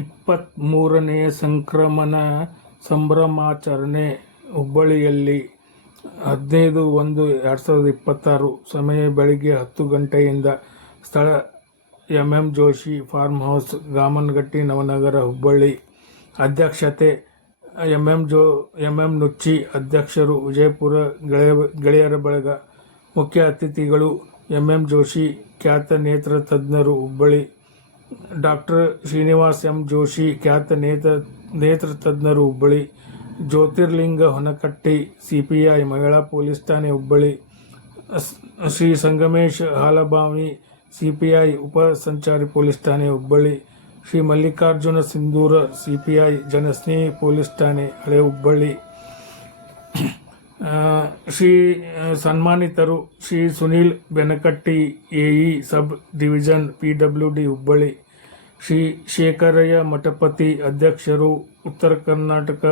23ನೇ ಸಂಕ್ರಮಣ ಸಂಭ್ರಮಾಚರಣೆ ಹುಬ್ಬಳ್ಳಿಯಲ್ಲಿ 15/1/2026 ಸಮಯ ಬೆಳಗ್ಗೆ 10 ಗಂಟೆಯಿಂದ. ಸ್ಥಳ M Joshi farm house, Gamanagatti, Navanagar, Hubballi. ಅಧ್ಯಕ್ಷತೆ ಎಂ ನುಚ್ಚಿ. ಅಧ್ಯಕ್ಷರು ವಿಜಯಪುರ ಗೆಳೆಯರ ಬಳಗ. ಮುಖ್ಯ ಅತಿಥಿಗಳು ಎಂ ಜೋಶಿ, ಖ್ಯಾತ ನೇತ್ರ ತಜ್ಞರು, ಹುಬ್ಬಳ್ಳಿ. ಡಾ. ಶ್ರೀನಿವಾಸ ಎಂ ಜೋಶಿ, ಖ್ಯಾತ ನೇತ್ರ ತಜ್ಞರು, ಹುಬ್ಬಳ್ಳಿ. ಜ್ಯೋತಿರ್ಲಿಂಗ ಹೊನಕಟ್ಟಿ, ಸಿಪಿಐ, ಮಹಿಳಾ ಪೊಲೀಸ್ ಠಾಣೆ, ಹುಬ್ಬಳ್ಳಿ. ಶ್ರೀ ಸಂಗಮೇಶ್ ಹಾಲಬಾವಿ, ಸಿಪಿಐ, ಉಪ ಸಂಚಾರಿ ಪೊಲೀಸ್ ಠಾಣೆ, ಹುಬ್ಬಳ್ಳಿ. ಶ್ರೀ ಮಲ್ಲಿಕಾರ್ಜುನ ಸಿಂಧೂರ, ಸಿಪಿಐ, ಜನಸ್ನೇಹಿ ಪೊಲೀಸ್ ಠಾಣೆ, ಹಳೆ ಹುಬ್ಬಳ್ಳಿ. ಶ್ರೀ ಸನ್ಮಾನಿತರು Shri Sunil Benakatti, AE, sub division, PWD, Hubballi. Shri Shekharayya Mathapati, ಅಧ್ಯಕ್ಷರು, ಉತ್ತರ ಕರ್ನಾಟಕ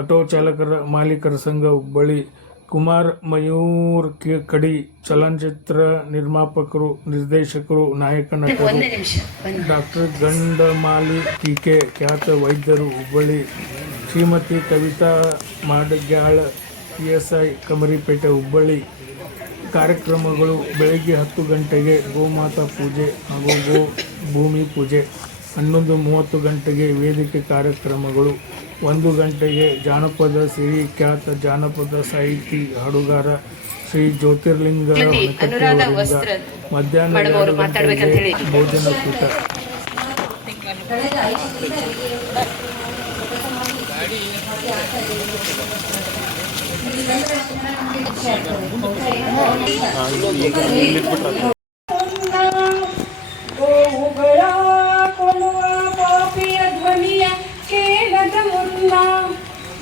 ಆಟೋ ಚಾಲಕರ ಮಾಲೀಕರ ಸಂಘ, ಹುಬ್ಬಳ್ಳಿ. ಕುಮಾರ್ ಮಯೂರ್ ಕಡಿ, ಚಲನಚಿತ್ರ ನಿರ್ಮಾಪಕರು, ನಿರ್ದೇಶಕರು, ನಾಯಕ ನಟರು. ಡಾ. ಗಂಡಮಾಲಿ ಟಿಕೆ, ಖ್ಯಾತ ವೈದ್ಯರು, ಹುಬ್ಬಳ್ಳಿ. ಶ್ರೀಮತಿ ಕವಿತಾ ಮಾಡಗ್ಯಾಳ, PSI, ಕಮರಿಪೇಟೆ, ಹುಬ್ಬಳ್ಳಿ. ಕಾರ್ಯಕ್ರಮಗಳು ಬೆಳಗ್ಗೆ 10 ಗಂಟೆಗೆ ಗೋಮಾತಾ ಪೂಜೆ ಹಾಗೂ ಗೋ ಭೂಮಿ ಪೂಜೆ. 11:30 ಗಂಟೆಗೆ ವೇದಿಕೆ ಕಾರ್ಯಕ್ರಮಗಳು. 1 ಗಂಟೆಗೆ ಜಾನಪದ ಸಿರಿ, ಖ್ಯಾತ ಜಾನಪದ ಸಾಹಿತಿ, ಹಾಡುಗಾರ ಶ್ರೀ ಜ್ಯೋತಿರ್ಲಿಂಗ ಹೊನಕಟ್ಟಿಯವರಿಂದ ಮಧ್ಯಾಹ್ನ 2 ಗಂಟೆಗೆ ಭೋಜನ ಕೂಟ. ಗೋವುಗಳ ಕೊಲ್ಲುವ ಪಾಪಿಯ ಧ್ವನಿಯ ಕೇಳದ ಮುನ್ನ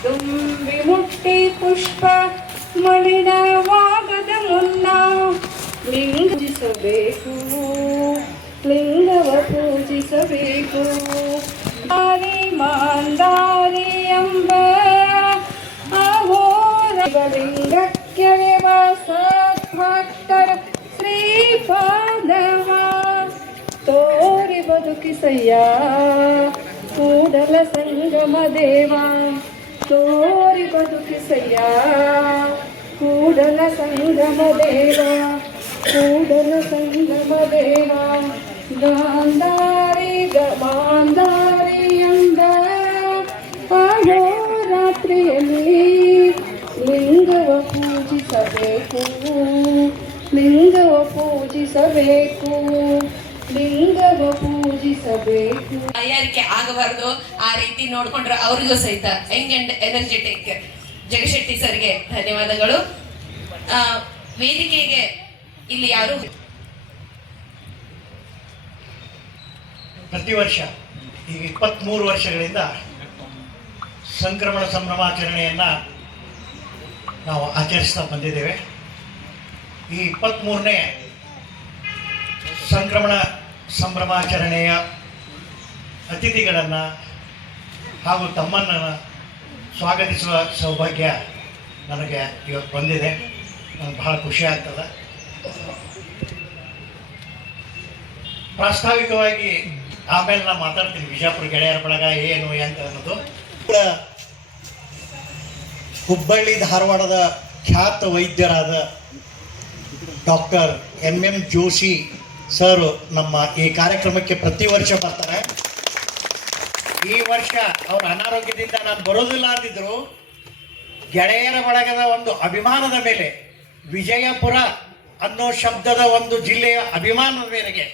ದುಂಬಿ ಮುಟ್ಟಿ ಪುಷ್ಪ ಮಲಿನವಾಗದ ಮುನ್ನ ಪೂಜಿಸಬೇಕು, ಲಿಂಗವ ಪೂಜಿಸಬೇಕು. ಮಾಂದಾರಿ ಎಂಬ ಲಿಂಗಕ್ಕೆ ವಾಸ ಭಕ್ತರ ಶ್ರೀಪಾದವ ತೋರಿ ಬದುಕಿಸಯ್ಯ ಕೂಡಲ ಸಂಗಮ ದೇವ, ತೋರಿ ಬದುಕಿಸಯ್ಯ ಕೂಡಲ ಸಂಗಮ ದೇವ, ಕೂಡಲ ಸಂಗಮ ದೇವ. ಗಾಂಧಾರಿ ಮಾಂದಾರಿ ಎಂದ ರಾತ್ರಿಯಲ್ಲಿ ಲಿಂಗವ ಪೂಜಿಸಬೇಕು, ಲಿಂಗವ ಪೂಜಿಸಬೇಕು, ಲಿಂಗವ ಪೂಜಿಸಬೇಕು. ತಯಾರಿಕೆ ಆಗಬಾರ್ದು, ಆ ರೀತಿ ನೋಡ್ಕೊಂಡ್ರೆ ಅವ್ರಿಗೂ ಸಹಿತ ಯಂಗ್ ಅಂಡ್ ಎನರ್ಜೆಟಿಕ್ ಜಗಶೆಟ್ಟಿ ಸರ್ಗೆ ಧನ್ಯವಾದಗಳು. ವೇದಿಕೆಗೆ ಇಲ್ಲಿ ಯಾರು ಪ್ರತಿ ವರ್ಷ ಈಗ 23 ವರ್ಷಗಳಿಂದ ಸಂಕ್ರಮಣ ಸಂಭ್ರಮಾಚರಣೆಯನ್ನು ನಾವು ಆಚರಿಸ್ತಾ ಬಂದಿದ್ದೇವೆ. ಈ 23ನೇ ಸಂಕ್ರಮಣ ಸಂಭ್ರಮಾಚರಣೆಯ ಅತಿಥಿಗಳನ್ನು ಹಾಗೂ ತಮ್ಮನ್ನು ಸ್ವಾಗತಿಸುವ ಸೌಭಾಗ್ಯ ನನಗೆ ಇವತ್ತು ಬಂದಿದೆ. ನನಗೆ ಬಹಳ ಖುಷಿ ಆಗ್ತದೆ. ಪ್ರಾಸ್ತಾವಿಕವಾಗಿ ಆಮೇಲೆ ನಾನು ಮಾತಾಡ್ತೀನಿ ವಿಜಯಪುರ ಗೆಳೆಯರ ಬಳಗ ಏನು ಅಂತ ಅನ್ನೋದು. ಹುಬ್ಬಳ್ಳಿ ಧಾರವಾಡದ ಖ್ಯಾತ ವೈದ್ಯರಾದ ಡಾಕ್ಟರ್ ಎಂ ಜೋಶಿ ಸರ್ ನಮ್ಮ ಈ ಕಾರ್ಯಕ್ರಮಕ್ಕೆ ಪ್ರತಿ ವರ್ಷ ಬರ್ತಾರೆ. ಈ ವರ್ಷ ಅವರ ಅನಾರೋಗ್ಯದಿಂದ ನಾನು ಬರೋದಿಲ್ಲ ಅಂದಿದ್ರು. ಗೆಳೆಯರ ಬಳಗದ ಒಂದು ಅಭಿಮಾನದ ಮೇಲೆ, ವಿಜಯಪುರ ಅನ್ನೋ ಶಬ್ದದ ಒಂದು ಜಿಲ್ಲೆಯ ಅಭಿಮಾನದ ಮೇರೆಗೆ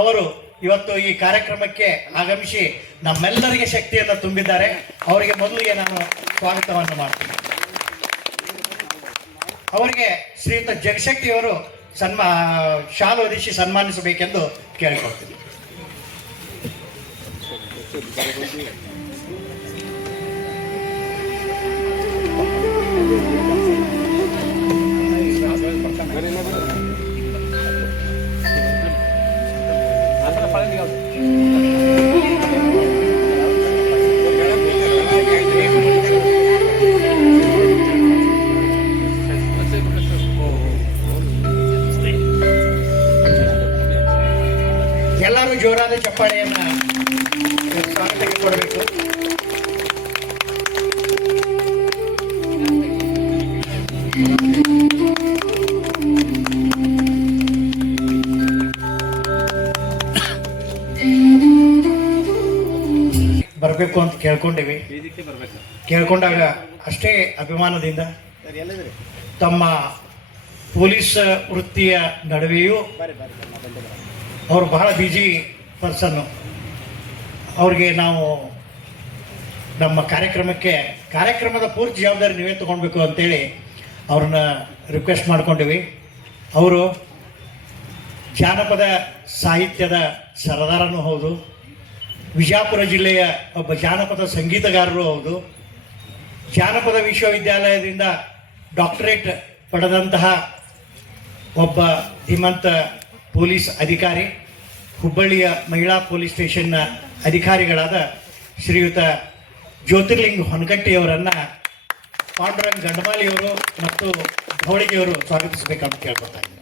ಅವರು ಇವತ್ತು ಈ ಕಾರ್ಯಕ್ರಮಕ್ಕೆ ಆಗಮಿಸಿ ನಮ್ಮೆಲ್ಲರಿಗೆ ಶಕ್ತಿಯನ್ನು ತುಂಬಿದ್ದಾರೆ. ಅವರಿಗೆ ಮೊದಲಿಗೆ ನಾನು ಸ್ವಾಗತವನ್ನು ಮಾಡ್ತೀನಿ. ಅವರಿಗೆ ಶ್ರೀಯುತ ಜಗಶೆಟ್ಟಿಯವರು ಶಾಲು ಹೊದಿಸಿ ಸನ್ಮಾನಿಸಬೇಕೆಂದು ಕೇಳಿಕೊಳ್ತೀನಿ. ಎಲ್ಲರೂ ಜೋರಾದ ಚಪ್ಪಾಳೆಯನ್ನು ಸ್ವಾಗತಕ್ಕೆ ಕೊಡಬೇಕು. ಬರಬೇಕು ಅಂತ ಕೇಳ್ಕೊಂಡಾಗ ಅಷ್ಟೇ ಅಭಿಮಾನದಿಂದ ತಮ್ಮ ಪೊಲೀಸ್ ವೃತ್ತಿಯ ನಡುವೆಯೂ ಅವರು ಬಹಳ ಬಿಜಿ ಪರ್ಸನ್ನು. ಅವ್ರಿಗೆ ನಾವು ನಮ್ಮ ಕಾರ್ಯಕ್ರಮದ ಪೂರ್ತಿ ಜವಾಬ್ದಾರಿ ನೀವೇ ತೊಗೊಳ್ಬೇಕು ಅಂತೇಳಿ ಅವ್ರನ್ನ ರಿಕ್ವೆಸ್ಟ್ ಮಾಡ್ಕೊಂಡಿವಿ. ಅವರು ಜಾನಪದ ಸಾಹಿತ್ಯದ ಸರದಾರನೂ ಹೌದು, ವಿಜಯಪುರ ಜಿಲ್ಲೆಯ ಒಬ್ಬ ಜಾನಪದ ಸಂಗೀತಗಾರರು ಹೌದು, ಜಾನಪದ ವಿಶ್ವವಿದ್ಯಾಲಯದಿಂದ ಡಾಕ್ಟರೇಟ್ ಪಡೆದಂತಹ ಒಬ್ಬ ಧೀಮಂತ ಪೊಲೀಸ್ ಅಧಿಕಾರಿ, ಹುಬ್ಬಳ್ಳಿಯ ಮಹಿಳಾ ಪೊಲೀಸ್ ಸ್ಟೇಷನ್ನ ಅಧಿಕಾರಿಗಳಾದ ಶ್ರೀಯುತ ಜ್ಯೋತಿರ್ಲಿಂಗ್ ಹೊನಗಟ್ಟಿಯವರನ್ನು ಪಾಂಡುರಂಗ್ ಗಂಡಮಾಲಿಯವರು ಮತ್ತು ಧವಳಿಗೆಯವರು ಸ್ವಾಗತಿಸಬೇಕಂತ ಕೇಳ್ಕೊತಾ ಇದ್ದಾರೆ.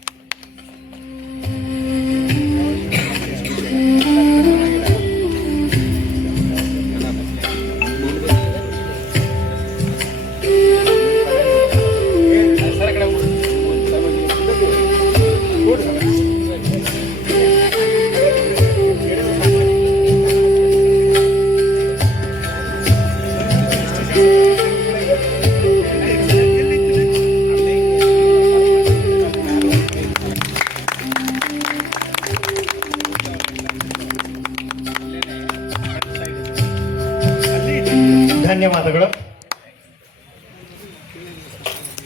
ಧನ್ಯವಾದಗಳು.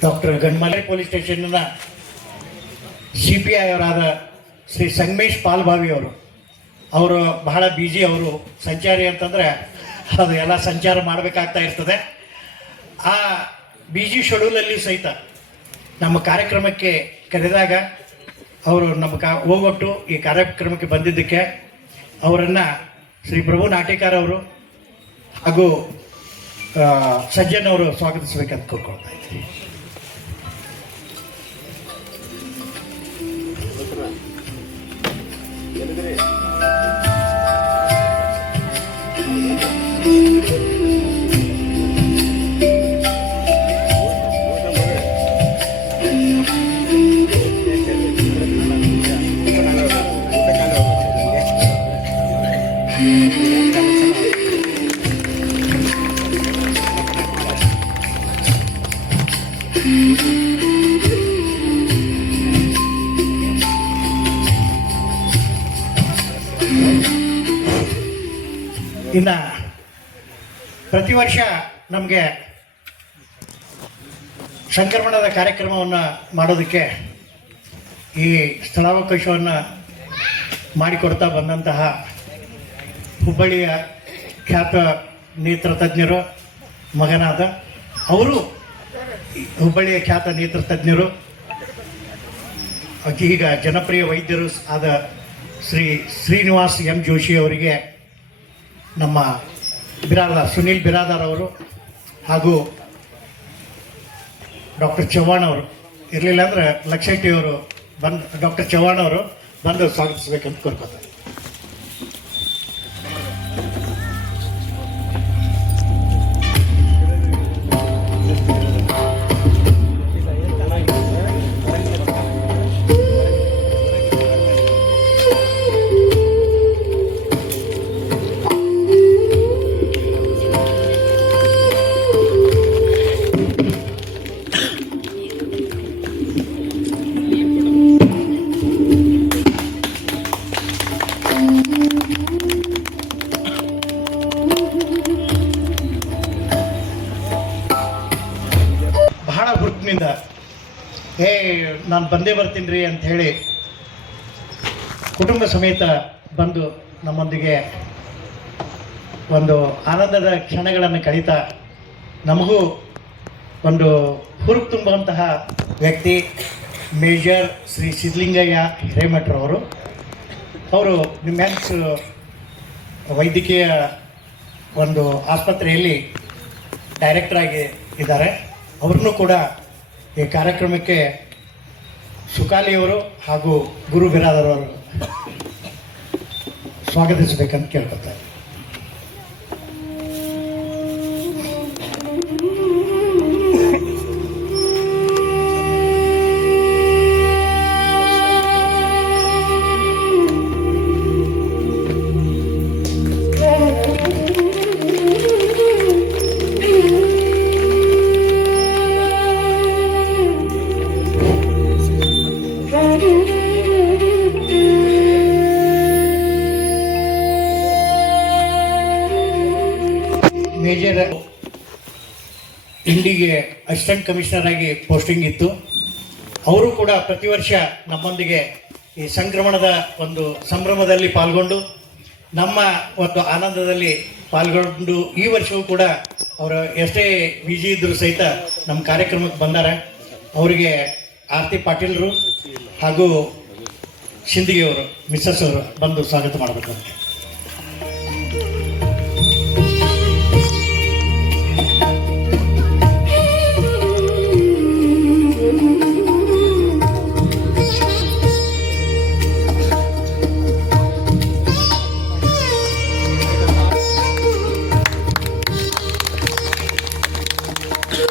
ಡಾಕ್ಟರ್ ಗಂಡಮಾಲಿ ಪೊಲೀಸ್ ಸ್ಟೇಷನ್ನ CPI ಅವರಾದ ಶ್ರೀ ಸಂಗಮೇಶ್ ಪಾಲ್ಭಾವಿ ಅವರು ಬಹಳ ಬಿಜಿ. ಅವರು ಸಂಚಾರಿ ಅಂತಂದರೆ ಅದು ಎಲ್ಲ ಸಂಚಾರ ಮಾಡಬೇಕಾಗ್ತಾ ಇರ್ತದೆ. ಆ ಬಿಜಿ ಶೆಡ್ಯೂಲಲ್ಲಿ ಸಹಿತ ನಮ್ಮ ಕಾರ್ಯಕ್ರಮಕ್ಕೆ ಕರೆದಾಗ ಅವರು ನಮ್ಮ ಹೋಗೊಟ್ಟು ಈ ಕಾರ್ಯಕ್ರಮಕ್ಕೆ ಬಂದಿದ್ದಕ್ಕೆ ಅವರನ್ನು ಶ್ರೀ ಪ್ರಭು ನಾಟೇಕರ್ ಅವರು ಹಾಗೂ ಸಜ್ಜನ್ ಅವರು ಸ್ವಾಗತಿಸಬೇಕಂತ ಕೋರ್ಕೊಳ್ತಾ ಇದ್ದೀನಿ. ಇನ್ನು ಪ್ರತಿ ವರ್ಷ ನಮಗೆ ಸಂಕ್ರಮಣದ ಕಾರ್ಯಕ್ರಮವನ್ನು ಮಾಡೋದಕ್ಕೆ ಈ ಸ್ಥಳಾವಕಾಶವನ್ನು ಮಾಡಿಕೊಡ್ತಾ ಬಂದಂತಹ ಹುಬ್ಬಳ್ಳಿಯ ಖ್ಯಾತ ನೇತ್ರ ತಜ್ಞರು ಮಗನಾದ ಅವರು ಹುಬ್ಬಳ್ಳಿಯ ಖ್ಯಾತ ನೇತ್ರ ತಜ್ಞರು ಈಗ ಜನಪ್ರಿಯ ವೈದ್ಯರು ಆದ ಶ್ರೀ ಶ್ರೀನಿವಾಸ್ ಎಂ ಜೋಶಿ ಅವರಿಗೆ ನಮ್ಮ ಸುನೀಲ್ ಬಿರಾದಾರ್ ಅವರು ಹಾಗೂ ಡಾಕ್ಟರ್ ಚವ್ಹಾಣ್ ಅವರು ಇರಲಿಲ್ಲ ಅಂದರೆ ಲಕ್ಷೆಟ್ಟಿ ಅವರು ಡಾಕ್ಟರ್ ಚವ್ಹಾಣ್ ಅವರು ಬಂದು ಸ್ವಾಗತಿಸಬೇಕಂತ ಕೋರ್ಕೊತಾರೆ. ನಾನು ಬಂದೇ ಬರ್ತೀನಿ ರೀ ಅಂತ ಹೇಳಿ ಕುಟುಂಬ ಸಮೇತ ಬಂದು ನಮ್ಮೊಂದಿಗೆ ಒಂದು ಆನಂದದ ಕ್ಷಣಗಳನ್ನು ಕಳೀತಾ ನಮಗೂ ಒಂದು ಹುರುಪು ತುಂಬುವಂತಹ ವ್ಯಕ್ತಿ ಮೇಜರ್ ಶ್ರೀ ಸಿದ್ಧಲಿಂಗಯ್ಯ ಹಿರೇಮಠರವರು. ಅವರು ನಿಮ್ಯಾನ್ಸ್ ವೈದ್ಯಕೀಯ ಒಂದು ಆಸ್ಪತ್ರೆಯಲ್ಲಿ ಡೈರೆಕ್ಟರ್ ಆಗಿ ಇದ್ದಾರೆ. ಅವ್ರನ್ನೂ ಕೂಡ ಈ ಕಾರ್ಯಕ್ರಮಕ್ಕೆ ಸುಕಾಲಿಯವರು ಹಾಗೂ ಗುರು ಬಿರಾದರ್ ಅವರು ಸ್ವಾಗತಿಸಬೇಕಂತ ಕೇಳ್ಕೊತಾರೆ. ಮೇಜರ್ ಇಂಡಿಗೆ ಅಸಿಸ್ಟೆಂಟ್ ಕಮಿಷನರ್ ಆಗಿ ಪೋಸ್ಟಿಂಗ್ ಇತ್ತು. ಅವರು ಕೂಡ ಪ್ರತಿ ವರ್ಷ ನಮ್ಮೊಂದಿಗೆ ಈ ಸಂಕ್ರಮಣದ ಒಂದು ಸಂಭ್ರಮದಲ್ಲಿ ಪಾಲ್ಗೊಂಡು ನಮ್ಮ ಒಂದು ಆನಂದದಲ್ಲಿ ಪಾಲ್ಗೊಂಡು ಈ ವರ್ಷವೂ ಕೂಡ ಅವರು ಎಷ್ಟೇ ಬಿಜಿ ಇದ್ದರೂ ಸಹಿತ ನಮ್ಮ ಕಾರ್ಯಕ್ರಮಕ್ಕೆ ಬಂದಾರೆ. ಅವರಿಗೆ ಆರತಿ ಪಾಟೀಲ್ರು ಹಾಗೂ ಶಿಂದಿಗೆಯವರು ಮಿಸ್ಸಸ್ ಅವರು ಬಂದು ಸ್ವಾಗತ ಮಾಡಬೇಕು ಅಂತ.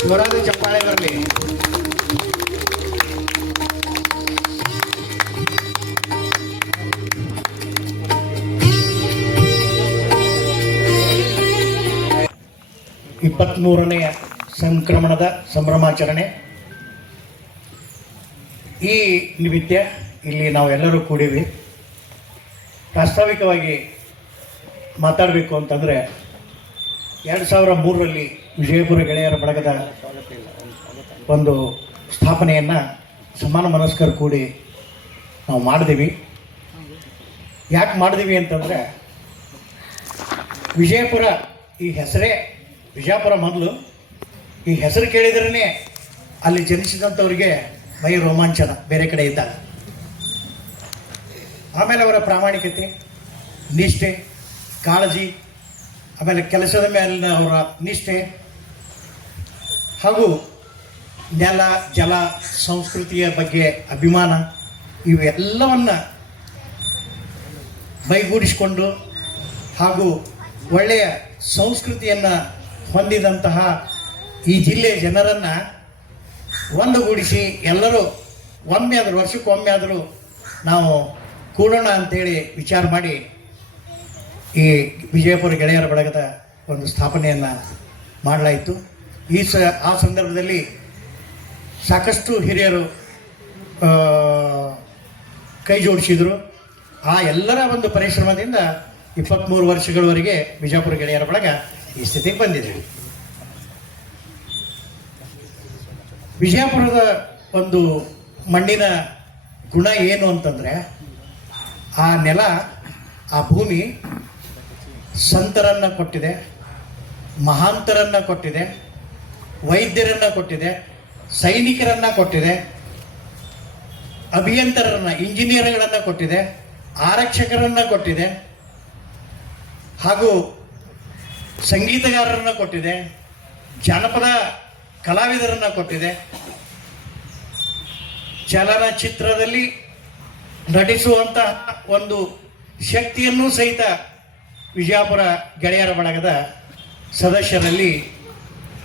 ಜೋರಾದ ಚಪ್ಪಾಳೆ ಬರಲಿ. ಇಪ್ಪತ್ತ್ಮೂರನೆಯ ಸಂಕ್ರಮಣದ ಸಂಭ್ರಮಾಚರಣೆ. ಈ ನಿಮಿತ್ತ ಇಲ್ಲಿ ನಾವೆಲ್ಲರೂ ಕೂಡಿವಿ. ಪ್ರಾಸ್ತಾವಿಕವಾಗಿ ಮಾತಾಡಬೇಕು ಅಂತಂದರೆ 2003ರಲ್ಲಿ ವಿಜಯಪುರ ಗೆಳೆಯರ ಬಳಗದ ಒಂದು ಸ್ಥಾಪನೆಯನ್ನು ಸಮಾನ ಮನಸ್ಕರು ಕೂಡಿ ನಾವು ಮಾಡಿದೀವಿ. ಯಾಕೆ ಮಾಡಿದೀವಿ ಅಂತಂದರೆ ವಿಜಯಪುರ ಈ ಹೆಸರೇ ವಿಜಯಪುರ ಮೊದಲು ಈ ಹೆಸರು ಕೇಳಿದ್ರೇ ಅಲ್ಲಿ ಜನಿಸಿದಂಥವ್ರಿಗೆ ಮೈ ರೋಮಾಂಚನ ಬೇರೆ ಕಡೆ ಇದ್ದಾಗ. ಆಮೇಲೆ ಅವರ ಪ್ರಾಮಾಣಿಕತೆ, ನಿಷ್ಠೆ, ಕಾಳಜಿ, ಆಮೇಲೆ ಕೆಲಸದ ಮೇಲಿನ ಅವರ ನಿಷ್ಠೆ ಹಾಗೂ ನೆಲ ಜಲ ಸಂಸ್ಕೃತಿಯ ಬಗ್ಗೆ ಅಭಿಮಾನ ಇವೆಲ್ಲವನ್ನು ಮೈಗೂಡಿಸಿಕೊಂಡು ಹಾಗೂ ಒಳ್ಳೆಯ ಸಂಸ್ಕೃತಿಯನ್ನು ಹೊಂದಿದಂತಹ ಈ ಜಿಲ್ಲೆಯ ಜನರನ್ನು ಒಂದುಗೂಡಿಸಿ ಎಲ್ಲರೂ ಒಮ್ಮೆ ಆದರೂ ವರ್ಷಕ್ಕೊಮ್ಮೆ ಆದರೂ ನಾವು ಕೂಡೋಣ ಅಂಥೇಳಿ ವಿಚಾರ ಮಾಡಿ ಈ ವಿಜಯಪುರ ಗೆಳೆಯರ ಬಳಗದ ಒಂದು ಸ್ಥಾಪನೆಯನ್ನು ಮಾಡಲಾಯಿತು. ಆ ಸಂದರ್ಭದಲ್ಲಿ ಸಾಕಷ್ಟು ಹಿರಿಯರು ಕೈ ಜೋಡಿಸಿದರು. ಆ ಎಲ್ಲರ ಒಂದು ಪರಿಶ್ರಮದಿಂದ 23 ವರ್ಷಗಳವರೆಗೆ ವಿಜಯಪುರ ಗೆಳೆಯರ ಬಳಗ ಈ ಸ್ಥಿತಿಗೆ ಬಂದಿದೆ. ವಿಜಯಪುರದ ಒಂದು ಮಣ್ಣಿನ ಗುಣ ಏನು ಅಂತಂದರೆ ಆ ನೆಲ, ಆ ಭೂಮಿ ಸಂತರನ್ನು ಕೊಟ್ಟಿದೆ, ಮಹಾಂತರನ್ನು ಕೊಟ್ಟಿದೆ, ವೈದ್ಯರನ್ನು ಕೊಟ್ಟಿದೆ, ಸೈನಿಕರನ್ನು ಕೊಟ್ಟಿದೆ, ಅಭಿಯಂತರನ್ನು ಇಂಜಿನಿಯರ್ಗಳನ್ನು ಕೊಟ್ಟಿದೆ, ಆರಕ್ಷಕರನ್ನು ಕೊಟ್ಟಿದೆ, ಹಾಗೂ ಸಂಗೀತಗಾರರನ್ನು ಕೊಟ್ಟಿದೆ, ಜಾನಪದ ಕಲಾವಿದರನ್ನು ಕೊಟ್ಟಿದೆ, ಚಲನಚಿತ್ರದಲ್ಲಿ ನಟಿಸುವಂತಹ ಒಂದು ಶಕ್ತಿಯನ್ನು ಸಹಿತ ವಿಜಯಪುರ ಗೆಳೆಯರ ಬಳಗದ ಸದಸ್ಯರಲ್ಲಿ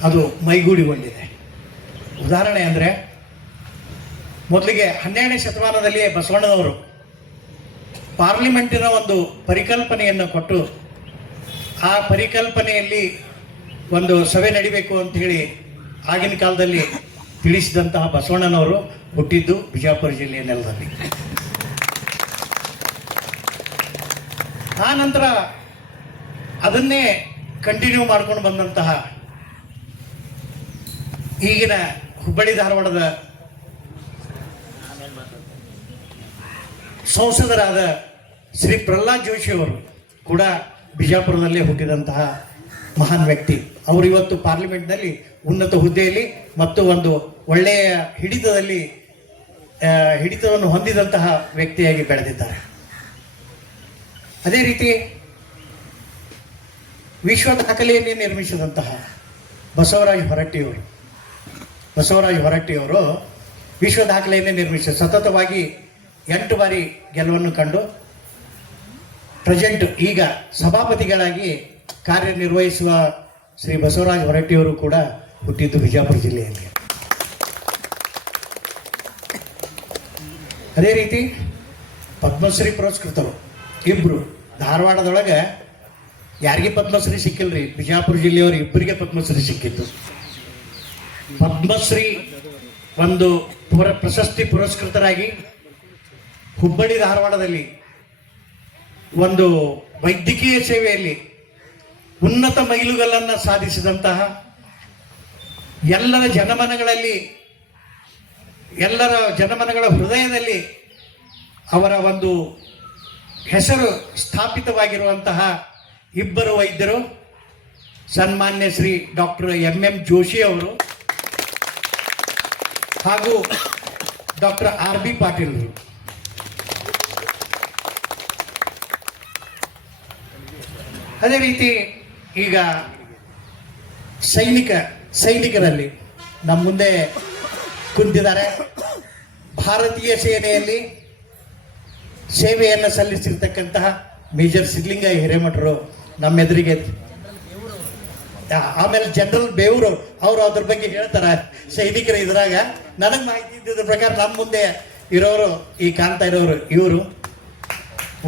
ಅದು ಮೈಗೂಡಿಗೊಂಡಿದೆ. ಉದಾಹರಣೆ ಅಂದರೆ ಮೊದಲಿಗೆ 12ನೇ ಶತಮಾನದಲ್ಲಿಯೇ ಬಸವಣ್ಣನವರು ಪಾರ್ಲಿಮೆಂಟಿನ ಒಂದು ಪರಿಕಲ್ಪನೆಯನ್ನು ಕೊಟ್ಟು ಆ ಪರಿಕಲ್ಪನೆಯಲ್ಲಿ ಒಂದು ಸಭೆ ನಡಿಬೇಕು ಅಂತ ಹೇಳಿ ಆಗಿನ ಕಾಲದಲ್ಲಿ ತಿಳಿಸಿದಂತಹ ಬಸವಣ್ಣನವರು ಹುಟ್ಟಿದ್ದು ಬಿಜಾಪುರ ಜಿಲ್ಲೆಯ ನೆಲದಲ್ಲಿ. ಆ ನಂತರ ಅದನ್ನೇ ಕಂಟಿನ್ಯೂ ಮಾಡ್ಕೊಂಡು ಬಂದಂತಹ ಈಗಿನ ಹುಬ್ಬಳ್ಳಿ ಧಾರವಾಡದ ಸಂಸದರಾದ ಶ್ರೀ ಪ್ರಹ್ಲಾದ್ ಜೋಶಿ ಅವರು ಕೂಡ ಬಿಜಾಪುರದಲ್ಲೇ ಹುಟ್ಟಿದಂತಹ ಮಹಾನ್ ವ್ಯಕ್ತಿ. ಅವರು ಇವತ್ತು ಪಾರ್ಲಿಮೆಂಟ್ನಲ್ಲಿ ಉನ್ನತ ಹುದ್ದೆಯಲ್ಲಿ ಮತ್ತು ಒಂದು ಒಳ್ಳೆಯ ಹಿಡಿತವನ್ನು ಹೊಂದಿದಂತಹ ವ್ಯಕ್ತಿಯಾಗಿ ಬೆಳೆದಿದ್ದಾರೆ. ಅದೇ ರೀತಿ ವಿಶ್ವ ದಾಖಲೆಯನ್ನೇ ನಿರ್ಮಿಸಿದಂತಹ ಬಸವರಾಜ ಹೊರಟ್ಟಿಯವರು ವಿಶ್ವ ದಾಖಲೆಯನ್ನೇ ನಿರ್ಮಿಸಿ ಸತತವಾಗಿ 8 ಬಾರಿ ಗೆಲುವನ್ನು ಕಂಡು ಪ್ರೆಸೆಂಟ್ ಈಗ ಸಭಾಪತಿಗಳಾಗಿ ಕಾರ್ಯನಿರ್ವಹಿಸುವ ಶ್ರೀ ಬಸವರಾಜ ಹೊರಟ್ಟಿಯವರು ಕೂಡ ಹುಟ್ಟಿದ್ದು ಬಿಜಾಪುರ ಜಿಲ್ಲೆಯಲ್ಲಿ. ಅದೇ ರೀತಿ ಪದ್ಮಶ್ರೀ ಪುರಸ್ಕೃತರು ಇಬ್ಬರು ಧಾರವಾಡದೊಳಗೆ ಯಾರಿಗೆ ಪದ್ಮಶ್ರೀ ಸಿಕ್ಕಿಲ್ರಿ, ಬಿಜಾಪುರ ಜಿಲ್ಲೆಯವರು ಇಬ್ಬರಿಗೆ ಪದ್ಮಶ್ರೀ ಸಿಕ್ಕಿತ್ತು. ಪದ್ಮಶ್ರೀ ಒಂದು ಪ್ರಶಸ್ತಿ ಪುರಸ್ಕೃತರಾಗಿ ಹುಬ್ಬಳ್ಳಿ ಧಾರವಾಡದಲ್ಲಿ ಒಂದು ವೈದ್ಯಕೀಯ ಸೇವೆಯಲ್ಲಿ ಉನ್ನತ ಮೈಲುಗಲ್ಲನ್ನು ಸಾಧಿಸಿದಂತಹ, ಎಲ್ಲರ ಜನಮನಗಳ ಹೃದಯದಲ್ಲಿ ಅವರ ಒಂದು ಹೆಸರು ಸ್ಥಾಪಿತವಾಗಿರುವಂತಹ ಇಬ್ಬರು ವೈದ್ಯರು, ಸನ್ಮಾನ್ಯ ಶ್ರೀ ಡಾಕ್ಟರ್ ಎಂ ಜೋಶಿ ಅವರು ಹಾಗೂ ಡಾಕ್ಟರ್ RB ಪಾಟೀಲ್ ಅವರು. ಅದೇ ರೀತಿ ಈಗ ಸೈನಿಕರಲ್ಲಿ ನಮ್ಮ ಮುಂದೆ ಕುಂತಿದ್ದಾರೆ. ಭಾರತೀಯ ಸೇನೆಯಲ್ಲಿ ಸೇವೆಯನ್ನು ಸಲ್ಲಿಸಿರ್ತಕ್ಕಂತಹ ಮೇಜರ್ ಸಿದ್ಲಿಂಗಯ್ಯ ಹಿರೇಮಠರು ನಮ್ಮೆದುರಿಗೆ. ಆಮೇಲೆ ಜನರಲ್ ಬೇವರು ಅವರು ಅದ್ರ ಬಗ್ಗೆ ಹೇಳ್ತಾರೆ ಸೈನಿಕರು. ಇದ್ರಾಗ ನನಗೆ ಮಾಹಿತಿ ಇದ್ದಿದ್ದ ಪ್ರಕಾರ ನಮ್ಮ ಮುಂದೆ ಇರೋರು, ಈ ಕಾಣ್ತಾ ಇರೋರು ಇವರು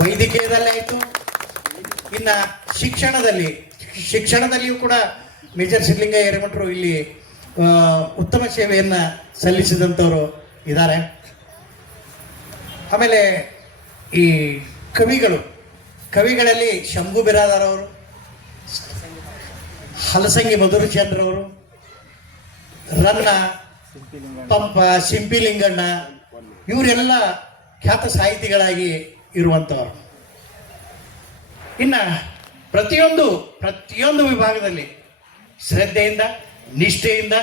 ವೈದ್ಯಕೀಯದಲ್ಲಿ ಆಯಿತು. ಇನ್ನು ಶಿಕ್ಷಣದಲ್ಲಿಯೂ ಕೂಡ ಮೇಜರ್ ಸಿದ್ಲಿಂಗಯ್ಯ ಹಿರೇಮಠರು ಇಲ್ಲಿ ಉತ್ತಮ ಸೇವೆಯನ್ನು ಸಲ್ಲಿಸಿದಂಥವರು ಇದ್ದಾರೆ. ಆಮೇಲೆ ಈ ಕವಿಗಳಲ್ಲಿ ಶಂಭು ಬಿರಾದಾರ್ ಅವರು, ಹಲಸಂಗಿ ಮಧುರಚಂದ್ರವರು, ರನ್ನ, ಪಂಪ, ಸಿಂಪಿಲಿಂಗಣ್ಣ ಇವರೆಲ್ಲ ಖ್ಯಾತ ಸಾಹಿತಿಗಳಾಗಿ ಇರುವಂಥವರು. ಇನ್ನು ಪ್ರತಿಯೊಂದು ವಿಭಾಗದಲ್ಲಿ ಶ್ರದ್ಧೆಯಿಂದ, ನಿಷ್ಠೆಯಿಂದ,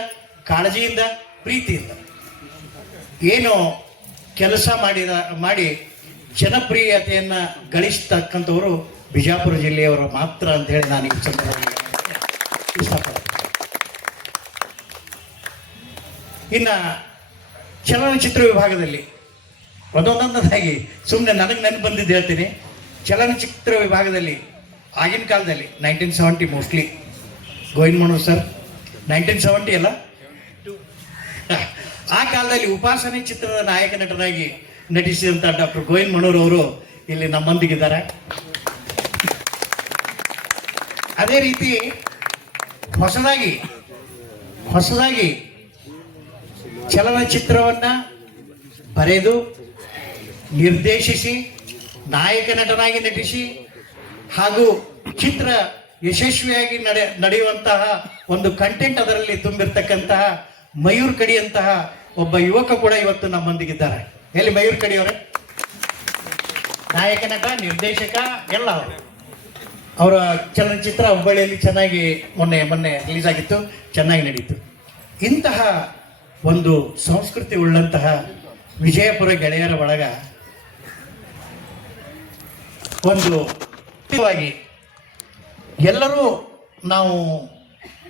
ಕಾಳಜಿಯಿಂದ, ಪ್ರೀತಿಯಿಂದ ಏನು ಕೆಲಸ ಮಾಡಿ ಜನಪ್ರಿಯತೆಯನ್ನು ಗಳಿಸ್ತಕ್ಕಂಥವರು ಬಿಜಾಪುರ ಜಿಲ್ಲೆಯವರು ಮಾತ್ರ ಅಂತ ಹೇಳಿ ನಾನು ಈ ಸಂದರ್ಭದಲ್ಲಿ ಇಷ್ಟಪಡ್ತೀನಿ. ಇನ್ನು ಚಲನಚಿತ್ರ ವಿಭಾಗದಲ್ಲಿ ಒಂದೊಂದೊಂದಾಗಿ ಸುಮ್ಮನೆ ನನಗೆ ನೆನಪು ಬಂದಿದ್ದು ಹೇಳ್ತೀನಿ. ಚಲನಚಿತ್ರ ವಿಭಾಗದಲ್ಲಿ ಆಗಿನ ಕಾಲದಲ್ಲಿ 1970 ಮೋಸ್ಟ್ಲಿ ಗೋವಿಂದಮಣ್ಣೂರು ಸರ್ 1970 ಅಲ್ಲ, ಆ ಕಾಲದಲ್ಲಿ ಉಪಾಸನೆ ಚಿತ್ರದ ನಾಯಕ ನಟನಾಗಿ ನಟಿಸಿದಂಥ ಡಾಕ್ಟರ್ ಗೋವಿಂದಮಣ್ಣೂರು ಅವರು ಇಲ್ಲಿ ನಮ್ಮೊಂದಿಗಿದ್ದಾರೆ. ಅದೇ ರೀತಿ ಹೊಸದಾಗಿ ಚಲನಚಿತ್ರವನ್ನು ಬರೆದು ನಿರ್ದೇಶಿಸಿ ನಾಯಕ ನಟನಾಗಿ ನಟಿಸಿ ಹಾಗೂ ಚಿತ್ರ ಯಶಸ್ವಿಯಾಗಿ ನಡೆಯುವಂತಹ ಒಂದು ಕಂಟೆಂಟ್ ಅದರಲ್ಲಿ ತುಂಬಿರ್ತಕ್ಕಂತಹ ಮಯೂರ್ ಕಡಿಯಂತಹ ಒಬ್ಬ ಯುವಕ ಕೂಡ ಇವತ್ತು ನಮ್ಮೊಂದಿಗಿದ್ದಾರೆ. ಎಲ್ಲಿ ಮಯೂರ್ ಕಡಿಯವರೇ? ನಾಯಕ ನಟ, ನಿರ್ದೇಶಕ ಎಲ್ಲ. ಅವರ ಚಲನಚಿತ್ರ ಹುಬ್ಬಳ್ಳಿಯಲ್ಲಿ ಚೆನ್ನಾಗಿ ಮೊನ್ನೆ ರಿಲೀಸ್ ಆಗಿತ್ತು, ಚೆನ್ನಾಗಿ ನಡೀತು. ಇಂತಹ ಒಂದು ಸಂಸ್ಕೃತಿ ಉಳ್ಳಂತಹ ವಿಜಯಪುರ ಗೆಳೆಯರ ಬಳಗ ಒಂದು ಎಲ್ಲರೂ ನಾವು